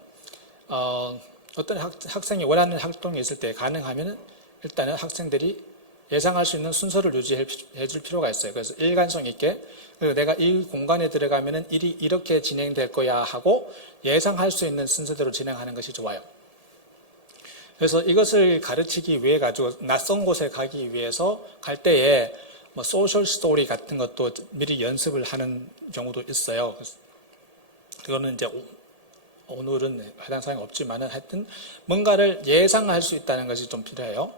어떤 학생이 원하는 활동이 있을 때 가능하면 일단은 학생들이 예상할 수 있는 순서를 유지해 줄 필요가 있어요. 그래서 일관성 있게, 그리고 내가 이 공간에 들어가면은 일이 이렇게 진행될 거야 하고 예상할 수 있는 순서대로 진행하는 것이 좋아요. 그래서 이것을 가르치기 위해 가지고 낯선 곳에 가기 위해서 갈 때에 뭐 소셜 스토리 같은 것도 미리 연습을 하는 경우도 있어요. 그거는 이제 오늘은 해당 사항이 없지만은 하여튼 뭔가를 예상할 수 있다는 것이 좀 필요해요.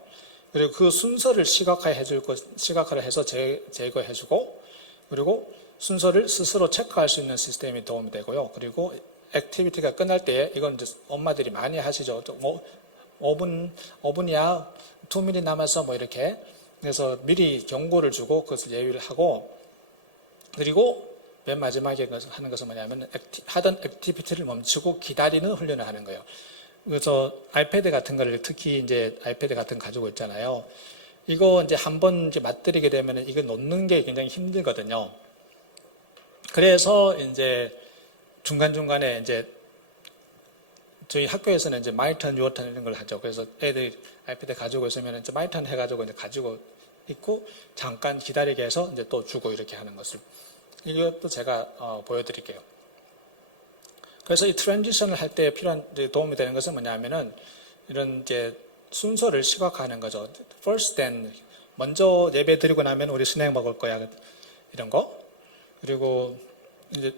그리고 그 순서를 시각화를 해서 제거해주고, 그리고 순서를 스스로 체크할 수 있는 시스템이 도움이 되고요. 그리고 액티비티가 끝날 때, 이건 이제 엄마들이 많이 하시죠. 뭐 5분이야, 2minute 남아서 뭐 이렇게. 그래서 미리 경고를 주고 그것을 예의를 하고, 그리고 맨 마지막에 하는 것은 뭐냐면 하던 액티비티를 멈추고 기다리는 훈련을 하는 거예요. 그래서 아이패드 같은 거를 특히 이제 아이패드 같은 거 가지고 있잖아요. 이거 이제 한번 이제 맞들이게 되면 이거 놓는 게 굉장히 힘들거든요. 그래서 이제 중간중간에 이제 저희 학교에서는 이제 마이 턴, 유어 턴 이런 걸 하죠. 그래서 애들이 아이패드 가지고 있으면 이제 마이 턴 해가지고 이제 가지고 있고 잠깐 기다리게 해서 이제 또 주고 이렇게 하는 것을. 이것도 제가 보여드릴게요. 그래서 이 트랜지션을 할 때 필요한 도움이 되는 것은 뭐냐면은 이런 이제 순서를 시각화하는 거죠. First then, 먼저 예배 드리고 나면 우리 스낵 먹을 거야 이런 거. 그리고 이제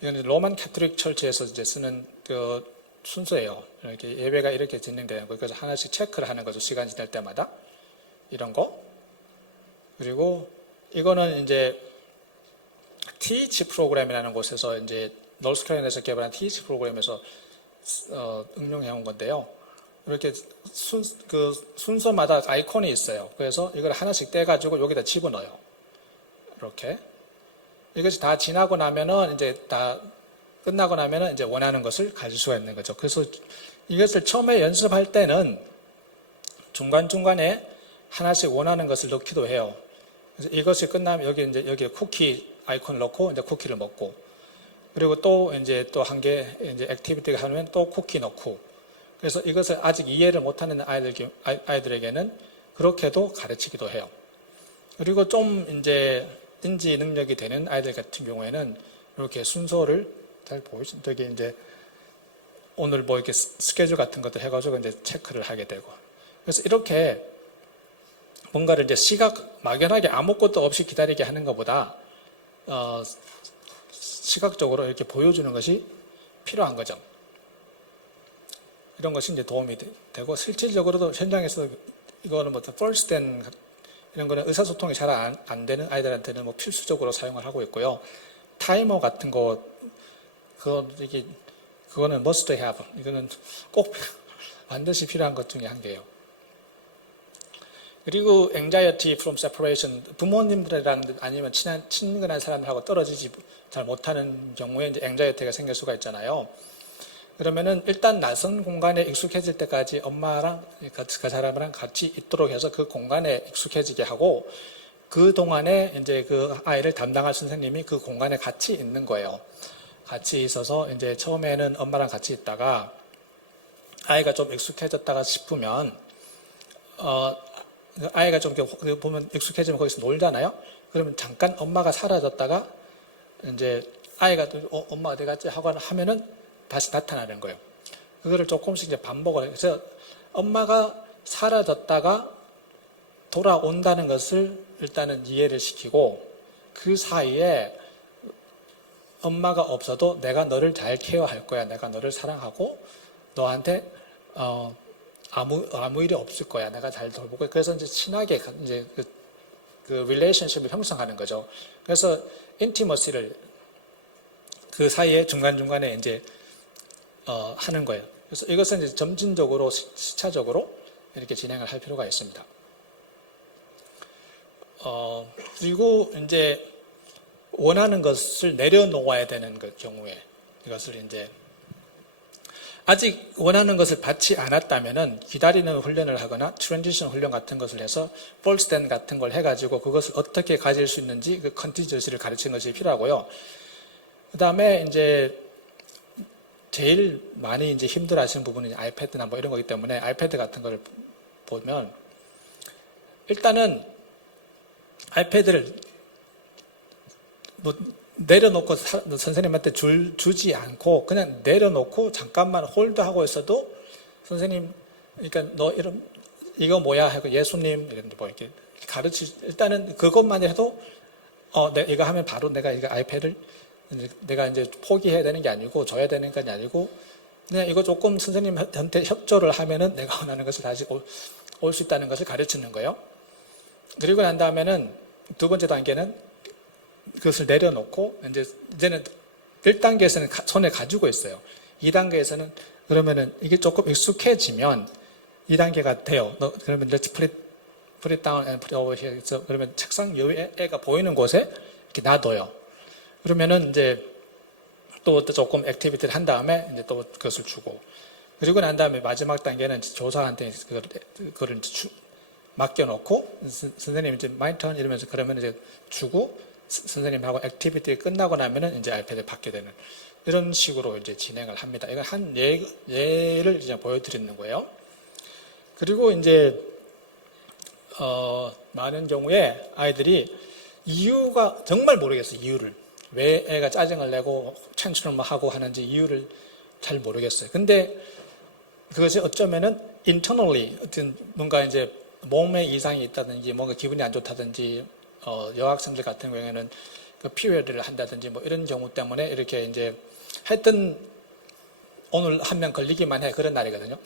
이건 로만 캐톨릭 철치에서 이제 쓰는 그 순서예요. 이렇게 예배가 이렇게 진행되는 거. 그래서 하나씩 체크를 하는 거죠. 시간 지날 때마다 이런 거. 그리고 이거는 이제 TH 프로그램이라는 곳에서 이제 노스캐롤라이나에서 개발한 TH 프로그램에서 응용해 온 건데요. 이렇게 순서마다 아이콘이 있어요. 그래서 이걸 하나씩 떼가지고 여기다 집어넣어요. 이렇게. 이것이 다 지나고 나면은 이제 다 끝나고 나면은 이제 원하는 것을 가질 수가 있는 거죠. 그래서 이것을 처음에 연습할 때는 중간중간에 하나씩 원하는 것을 넣기도 해요. 그래서 이것이 끝나면 여기 쿠키 아이콘을 넣고 이제 쿠키를 먹고, 그리고 또 이제 또 한 개 이제 액티비티가 하면 또 쿠키 넣고. 그래서 이것을 아직 이해를 못하는 아이들에게는 그렇게도 가르치기도 해요. 그리고 좀 이제 인지 능력이 되는 아이들 같은 경우에는 이렇게 순서를 잘 보이시죠? 저기 이제 오늘 뭐 이렇게 스케줄 같은 것도 해가지고 이제 체크를 하게 되고. 그래서 이렇게 뭔가를 이제 막연하게 아무것도 없이 기다리게 하는 것보다 시각적으로 이렇게 보여주는 것이 필요한 거죠. 이런 것이 이제 도움이 되고, 실질적으로도 현장에서 이거는 뭐 first then 이런 거는 의사소통이 잘 안 되는 아이들한테는 뭐 필수적으로 사용을 하고 있고요. 타이머 같은 거, 그거는 must have. 이거는 꼭 반드시 필요한 것 중에 한 개예요. 그리고 anxiety from separation, 부모님들이랑 아니면 친근한 사람들하고 떨어지지 잘 못하는 경우에 이제 anxiety가 생길 수가 있잖아요. 그러면은 일단 낯선 공간에 익숙해질 때까지 엄마랑 그 사람이랑 같이 있도록 해서 그 공간에 익숙해지게 하고, 그 동안에 이제 그 아이를 담당할 선생님이 그 공간에 같이 있는 거예요. 같이 있어서 이제 처음에는 엄마랑 같이 있다가 아이가 좀 익숙해졌다가 싶으면 아이가 좀 이렇게 보면 익숙해지면 거기서 놀잖아요. 그러면 잠깐 엄마가 사라졌다가 이제 아이가 엄마 어디 갔지 하고 하면은 다시 나타나는 거예요. 그거를 조금씩 이제 반복을 해서 엄마가 사라졌다가 돌아온다는 것을 일단은 이해를 시키고, 그 사이에 엄마가 없어도 내가 너를 잘 케어할 거야. 내가 너를 사랑하고 너한테 아무 일이 없을 거야. 내가 잘 돌보고. 그래서 이제 친하게 이제 그 릴레이션십을 형성하는 거죠. 그래서 인티머시를 그 사이에 중간중간에 이제 하는 거예요. 그래서 이것은 이제 점진적으로 시차적으로 이렇게 진행을 할 필요가 있습니다. 그리고 이제 원하는 것을 내려놓아야 되는 그 경우에 이것을 이제 아직 원하는 것을 받지 않았다면은 기다리는 훈련을 하거나 트랜지션 훈련 같은 것을 해서 false then 같은 걸 해가지고 그것을 어떻게 가질 수 있는지 그 컨티전시를 가르치는 것이 필요하고요. 그 다음에 이제 제일 많이 이제 힘들어하시는 부분이 아이패드나 뭐 이런 거기 때문에 아이패드 같은 걸 보면 일단은 아이패드를 뭐 내려놓고 선생님한테 주지 않고 그냥 내려놓고 잠깐만 홀드하고 있어도 선생님, 그러니까 너 이거 뭐야 하고 예수님 이런 뭐 이렇게 일단은 그것만 해도 이거 하면 바로 내가 이거 아이패드를 내가 이제 포기해야 되는 게 아니고 줘야 되는 게 아니고 그냥 이거 조금 선생님한테 협조를 하면은 내가 원하는 것을 다시 올 수 있다는 것을 가르치는 거예요. 그리고 난 다음에는 두 번째 단계는 그것을 내려놓고 이제는 1단계에서는 손에 가지고 있어요. 2단계에서는 그러면은 이게 조금 익숙해지면 2단계가 돼요. 그러면 let's put it down and put it over here. 그러면 책상 위에 애가 보이는 곳에 이렇게 놔둬요. 그러면은 이제 또 조금 액티비티를 한 다음에 이제 또 그것을 주고, 그리고 난 다음에 마지막 단계는 조사한테 그거를 맡겨놓고 선생님 이제 my turn 이러면서 그러면 이제 주고 선생님하고 액티비티 끝나고 나면은 이제 아이패드 받게 되는 이런 식으로 이제 진행을 합니다. 이건 한 예를 이제 보여드리는 거예요. 그리고 이제 많은 경우에 아이들이 이유가 정말 모르겠어요. 이유를 왜 애가 짜증을 내고 찬스를 하고 하는지 이유를 잘 모르겠어요. 근데 그것이 어쩌면은 internally 어떤 뭔가 이제 몸에 이상이 있다든지 뭔가 기분이 안 좋다든지 여학생들 같은 경우에는 그 피리어드를 한다든지 뭐 이런 경우 때문에 이렇게 이제 하여튼 오늘 한 명 걸리기만 해 그런 날이거든요.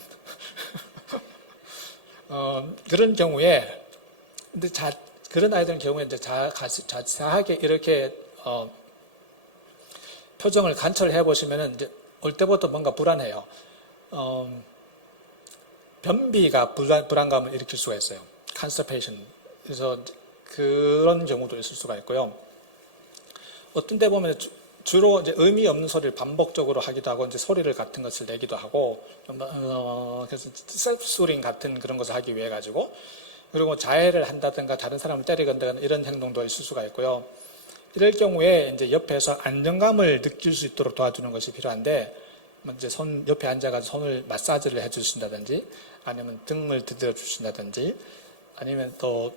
그런 경우에 근데 그런 아이들 경우에 이제 자세하게 이렇게 표정을 관찰해 보시면은 이제 올 때부터 뭔가 불안해요. 변비가 불안감을 일으킬 수가 있어요. constipation. 그래서 그런 경우도 있을 수가 있고요. 어떤 데 보면 주로 이제 의미 없는 소리를 반복적으로 하기도 하고 이제 소리를 같은 것을 내기도 하고 그래서 셀프소링 같은 그런 것을 하기 위해 가지고 그리고 자해를 한다든가 다른 사람을 때리거나 이런 행동도 있을 수가 있고요. 이럴 경우에 이제 옆에서 안정감을 느낄 수 있도록 도와주는 것이 필요한데 이제 옆에 앉아가지고 손을 마사지를 해주신다든지 아니면 등을 두드려 주신다든지 아니면 또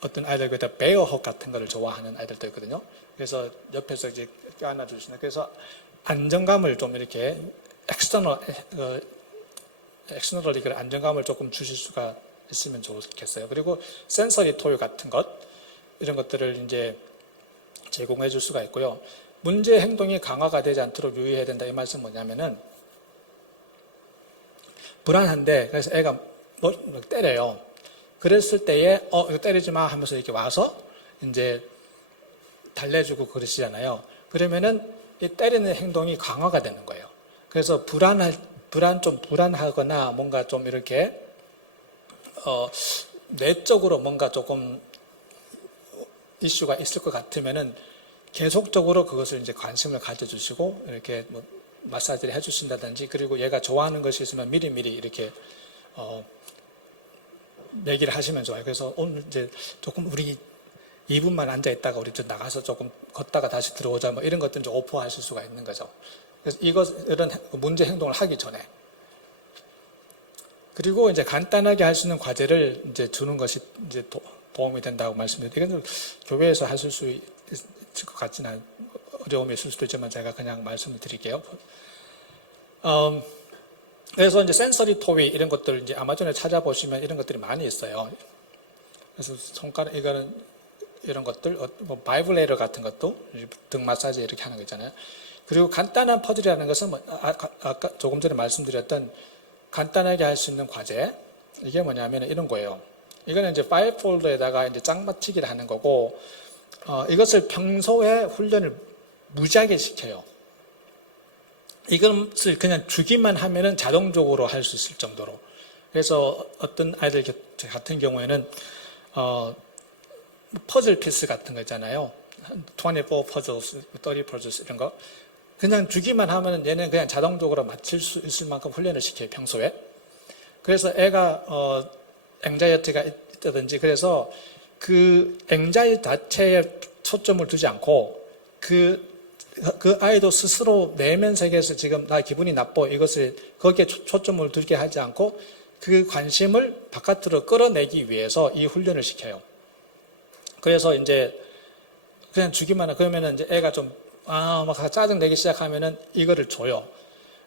어떤 아이들 베어헉 같은 거를 좋아하는 아이들도 있거든요. 그래서 옆에서 이제 껴안아 주시는 그래서 안정감을 좀 이렇게 엑스터널리 그 안정감을 조금 주실 수가 있으면 좋겠어요. 그리고 센서리 토이 같은 것 이런 것들을 이제 제공해 줄 수가 있고요. 문제 행동이 강화가 되지 않도록 유의해야 된다. 이 말씀은 뭐냐면은 불안한데 그래서 애가 뭐 때려요. 그랬을 때에 이거 때리지 마 하면서 이렇게 와서 이제 달래주고 그러시잖아요. 그러면은 이 때리는 행동이 강화가 되는 거예요. 그래서 좀 불안하거나 뭔가 좀 이렇게 내적으로 뭔가 조금 이슈가 있을 것 같으면은 계속적으로 그것을 이제 관심을 가져주시고 이렇게 뭐 마사지를 해주신다든지 그리고 얘가 좋아하는 것이 있으면 미리미리 이렇게 얘기를 하시면 좋아요. 그래서 오늘 이제 조금 우리 2분만 앉아 있다가 우리 좀 나가서 조금 걷다가 다시 들어오자 뭐 이런 것들 좀 오퍼하실 수가 있는 거죠. 그래서 이런 문제 행동을 하기 전에 그리고 이제 간단하게 할 수 있는 과제를 이제 주는 것이 이제 도움이 된다고 말씀드려요. 이건 교회에서 하실 수 있을 것 같지는 어려움이 있을 수도 있지만 제가 그냥 말씀을 드릴게요. 그래서 이제 센서리 토이 이런 것들 이제 아마존에 찾아보시면 이런 것들이 많이 있어요. 그래서 손가락 이런 것들 뭐 바이브레이터 같은 것도 등 마사지 이렇게 하는 거 있잖아요. 그리고 간단한 퍼즐이라는 것은 뭐 아까 조금 전에 말씀드렸던 간단하게 할 수 있는 과제 이게 뭐냐면 이런 거예요. 이거는 이제 파일 폴더에다가 이제 짝맞추기를 하는 거고 이것을 평소에 훈련을 무지하게 시켜요. 이것을 그냥 주기만 하면은 자동적으로 할 수 있을 정도로. 그래서 어떤 아이들 같은 경우에는 퍼즐 피스 같은 거 있잖아요. 24 퍼즐스, 30 퍼즐스 이런 거. 그냥 주기만 하면은 얘는 그냥 자동적으로 맞출 수 있을 만큼 훈련을 시켜요, 평소에. 그래서 애가 앵자이어티가 있다든지 그래서 그 앵자이어티 자체에 초점을 두지 않고 그 아이도 스스로 내면 세계에서 지금 나 기분이 나빠 이것을 거기에 초점을 두게 하지 않고 그 관심을 바깥으로 끌어내기 위해서 이 훈련을 시켜요. 그래서 이제 그냥 주기만 해. 그러면은 이제 애가 좀, 막 짜증 내기 시작하면은 이거를 줘요.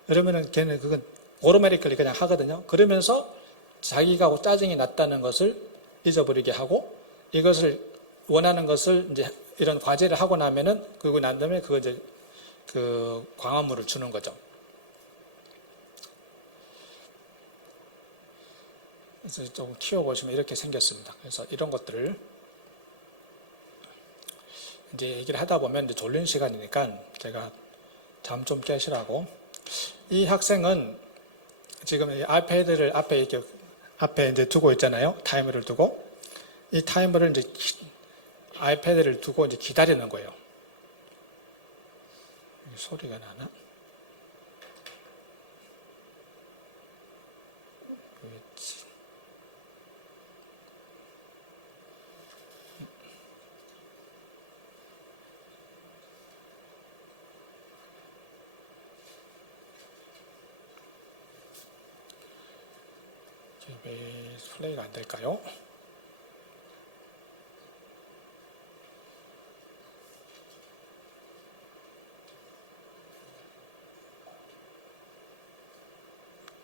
그러면은 걔는 그건 오토매티컬리 그냥 하거든요. 그러면서 자기가 짜증이 났다는 것을 잊어버리게 하고 이것을 원하는 것을 이제 이런 과제를 하고 나면은 그러고 난 다음에 그거 이제 그 광화문을 주는 거죠. 그래서 좀 키워보시면 이렇게 생겼습니다. 그래서 이런 것들을 이제 얘기를 하다 보면 이제 졸린 시간이니까 제가 잠 좀 깨시라고. 이 학생은 지금 이 아이패드를 앞에 이제 두고 있잖아요. 타이머를 두고. 이 타이머를 이제 아이패드를 두고 이제 기다리는 거예요. 소리가 나나? 그렇지. 왜 플레이가 안 될까요?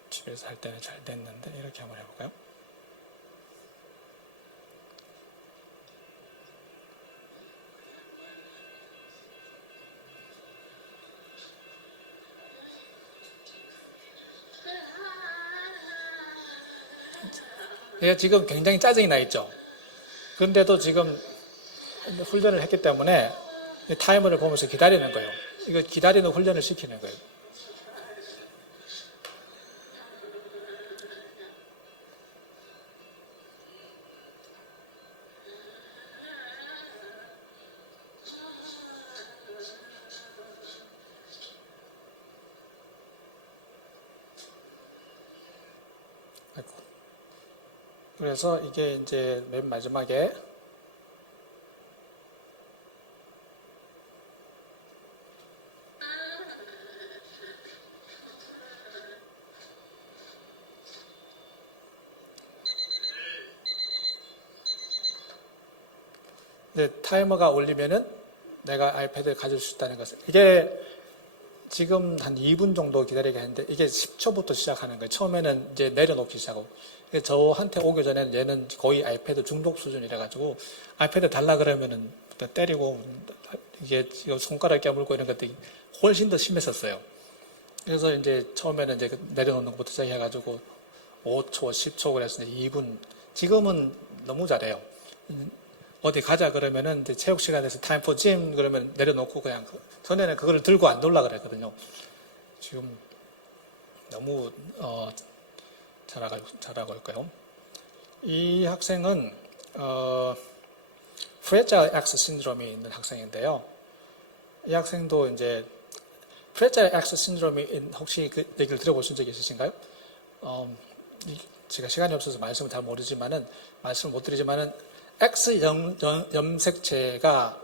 집에서 할 때는 잘 됐는데 이렇게 한번 해볼까요? 얘가 지금 굉장히 짜증이 나 있죠. 그런데도 지금 훈련을 했기 때문에 타이머를 보면서 기다리는 거예요. 이거 기다리는 훈련을 시키는 거예요. 그래서 이게 이제 맨 마지막에 이제 타이머가 울리면은 내가 아이패드를 가질 수 있다는 것을. 이게 지금 한 2분 정도 기다리게 하는데 이게 10초부터 시작하는 거예요. 처음에는 이제 내려놓기 시작하고. 저한테 오기 전에는 얘는 거의 아이패드 중독 수준이라 가지고 아이패드 달라 그러면은 때리고 이게 손가락 깨물고 이런 것들이 훨씬 더 심했었어요. 그래서 이제 처음에는 이제 내려놓는 것부터 시작해가지고 5초, 10초 그래서 2분. 지금은 너무 잘해요. 어디 가자 그러면은 이제 체육 시간에서 타임 포 짐 그러면 내려놓고 그냥 전에는 그거를 들고 안 놀라 그랬거든요. 지금 너무 잘하고 있고요. 이 학생은 프레자일 X 신드롬이 있는 학생인데요. 이 학생도 이제 프레자일 X 신드롬이 혹시 그 얘기를 들어보신 적이 있으신가요? 제가 시간이 없어서 말씀을 잘 모르지만은 말씀을 못 드리지만은 X 염색체가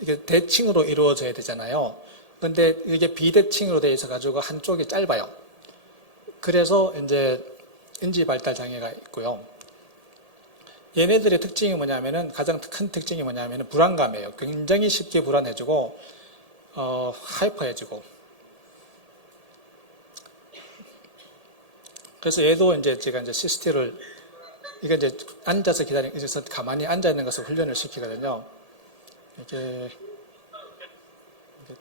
이게 대칭으로 이루어져야 되잖아요. 근데 이게 비대칭으로 되어 있어 가지고 한쪽이 짧아요. 그래서 이제 인지 발달 장애가 있고요. 얘네들의 특징이 뭐냐면은 가장 큰 특징이 뭐냐면은 불안감이에요. 굉장히 쉽게 불안해지고 하이퍼해지고. 그래서 얘도 이제 제가 이제 시스티를 이게 이제 앉아서 그래서 가만히 앉아 있는 것을 훈련을 시키거든요. 이게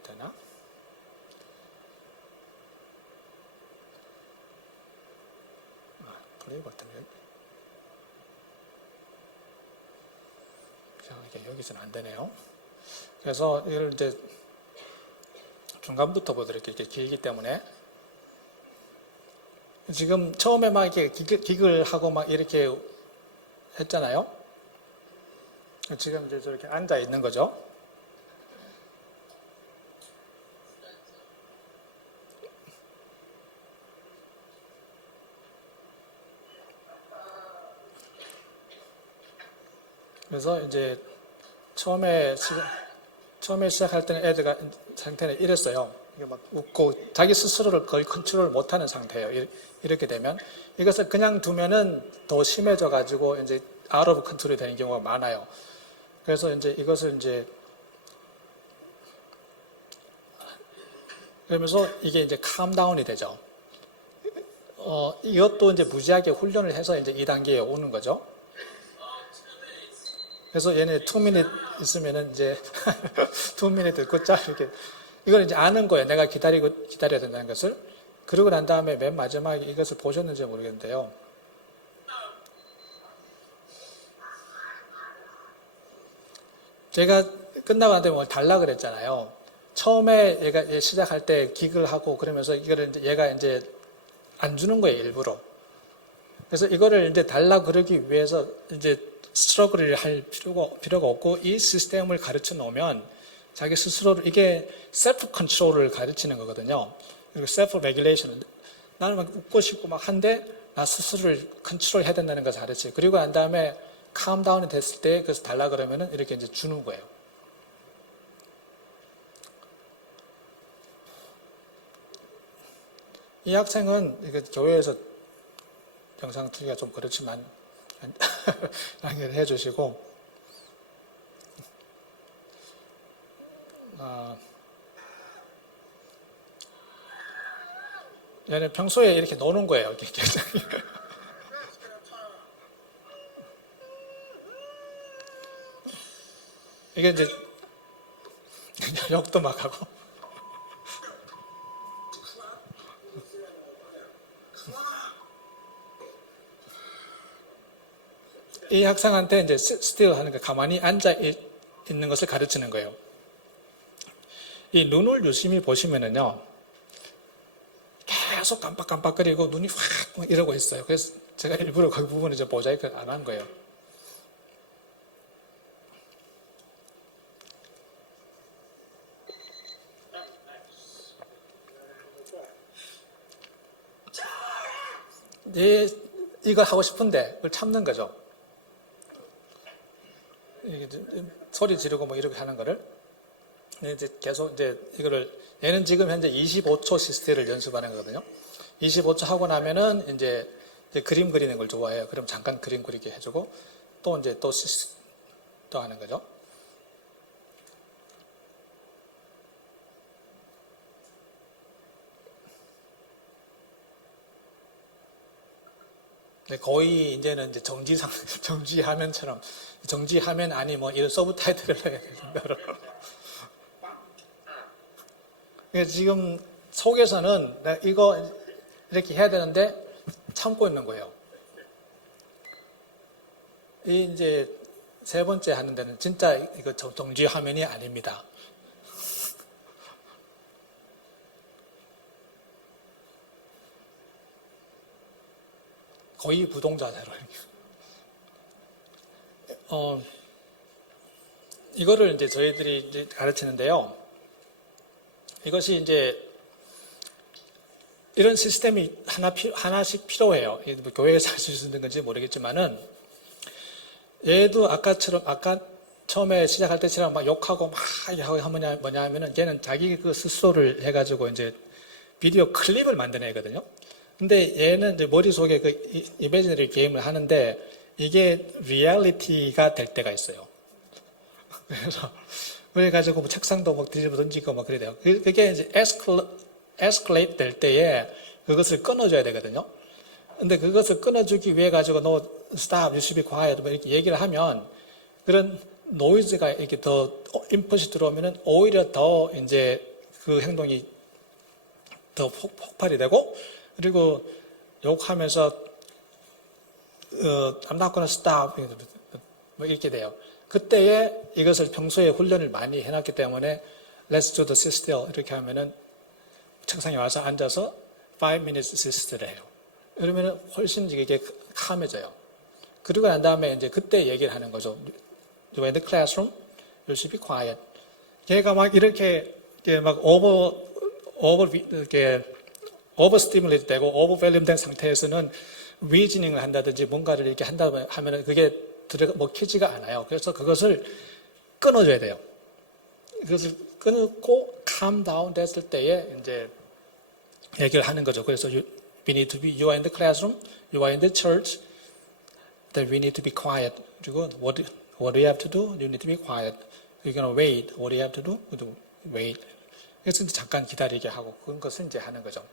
되나? 플레이 버튼이 이게 여기서는 안 되네요. 그래서 이걸 이제 중간부터 보도록 이렇게 길기 때문에 지금 처음에 막 이렇게 기글 하고 막 이렇게 했잖아요. 지금 이제 저렇게 앉아 있는 거죠. 그래서 이제 처음에 시작할 때는 애들가 상태는 이랬어요. 이게 막 웃고 자기 스스로를 거의 컨트롤 못하는 상태예요. 이렇게 되면 이것을 그냥 두면은 더 심해져 가지고 이제 out of control이 되는 경우가 많아요. 그래서 이제 이것을 이제 그러면서 이게 이제 캄다운이 되죠. 이것도 이제 무지하게 훈련을 해서 이제 2단계에 오는 거죠. 그래서 얘네 2minute 있으면은 이제 2minute 굿자 이렇게 이걸 이제 아는 거예요. 내가 기다려야 된다는 것을. 그러고 난 다음에 맨 마지막에 이것을 보셨는지 모르겠는데요. 제가 끝나고 난 다음에 뭘 달라 그랬잖아요. 처음에 얘가 시작할 때 기글 하고 그러면서 이거를 이제 얘가 이제 안 주는 거예요, 일부러. 그래서 이거를 이제 달라 그러기 위해서 이제 스트러글을 할 필요가 없고 이 시스템을 가르쳐 놓으면 자기 스스로를 이게 셀프 컨트롤을 가르치는 거거든요. 그리고 셀프 레귤레이션. 나는 막 웃고 싶고 막 한데 나 스스로를 컨트롤 해야 된다는 것을 가르쳐요. 그리고 난 다음에 캄다운이 됐을 때 그래서 달라 그러면은 이렇게 이제 주는 거예요. 이 학생은 교회에서 영상 틀기가 좀 그렇지만 양해를 해주시고 얘는 평소에 이렇게 노는 거예요. 이게 이제 욕도 막 하고 이 학생한테 이제 still 하는 거 가만히 앉아 있는 것을 가르치는 거예요. 이 눈을 유심히 보시면은요, 계속 깜빡깜빡거리고 눈이 확 이러고 있어요. 그래서 제가 일부러 그 부분을 이제 모자이크 안 한 거예요. 이걸 하고 싶은데 그걸 참는 거죠. 소리 지르고 뭐 이렇게 하는 거를. 이제 계속 이제 이거를 얘는 지금 현재 25초 시스템을 연습하는 거거든요. 25초 하고 나면은 이제 그림 그리는 걸 좋아해요. 그럼 잠깐 그림 그리게 해주고 또 이제 또 하는 거죠. 거의 이제는 이제 정지화면처럼 정지화면 아니 뭐 이런 서브타이틀을 해야 된다로. 지금 속에서는 이거 이렇게 해야 되는데 참고 있는 거예요. 이 이제 세 번째 하는 데는 진짜 이거 정지화면이 아닙니다. 거의 부동자세로. 이거를 이제 저희들이 이제 가르치는데요. 이것이 이제 이런 시스템이 하나씩 필요해요. 교회에서 할 수 있는 건지 모르겠지만은 얘도 아까 처음에 시작할 때처럼 막 욕하고 막 하면 뭐냐 하면은 걔는 자기 그 스스로를 해가지고 이제 비디오 클립을 만드는 거든요. 근데 얘는 이제 머릿속에 그 이미지너리 게임을 하는데 이게 리얼리티가 될 때가 있어요. 그래가지고 뭐 책상도 막 뒤집어 던지고 막 그래야 돼요. 그게 이제 에스컬레이트 될 때에 그것을 끊어줘야 되거든요. 근데 그것을 끊어주기 위해 가지고 no stop, you should be quiet 뭐 이렇게 얘기를 하면 그런 노이즈가 이렇게 더 인풋이 들어오면은 오히려 더 이제 그 행동이 더 폭발이 되고 그리고 욕하면서 I'm not gonna stop 뭐 이렇게 돼요. 그때에 이것을 평소에 훈련을 많이 해놨기 때문에 Let's do the sit still 이렇게 하면은 책상에 와서 앉아서 5 minutes sit still을 해요. 그러면은 훨씬 이게 calm해져요. 그리고 난 다음에 이제 그때 얘기를 하는 거죠. In the classroom, you should be quiet. 걔가 막 이렇게 막 오버스티뮬레이트 되고 오버밸륨 된 상태에서는 리즈닝을 한다든지 뭔가를 이렇게 한다 하면은 그게 먹히지가 않아요. 그래서 그것을 끊어줘야 돼요. 그것을 끊고 calm down 됐을 때에 이제 얘기를 하는 거죠. 그래서 we need to be, you are in the classroom, you are in the church, then we need to be quiet. 그리고 what do you have to do? You need to be quiet. You're gonna wait. What do you have to do? You do wait. 그래서 잠깐 기다리게 하고 그런 것을 이제 하는 거죠.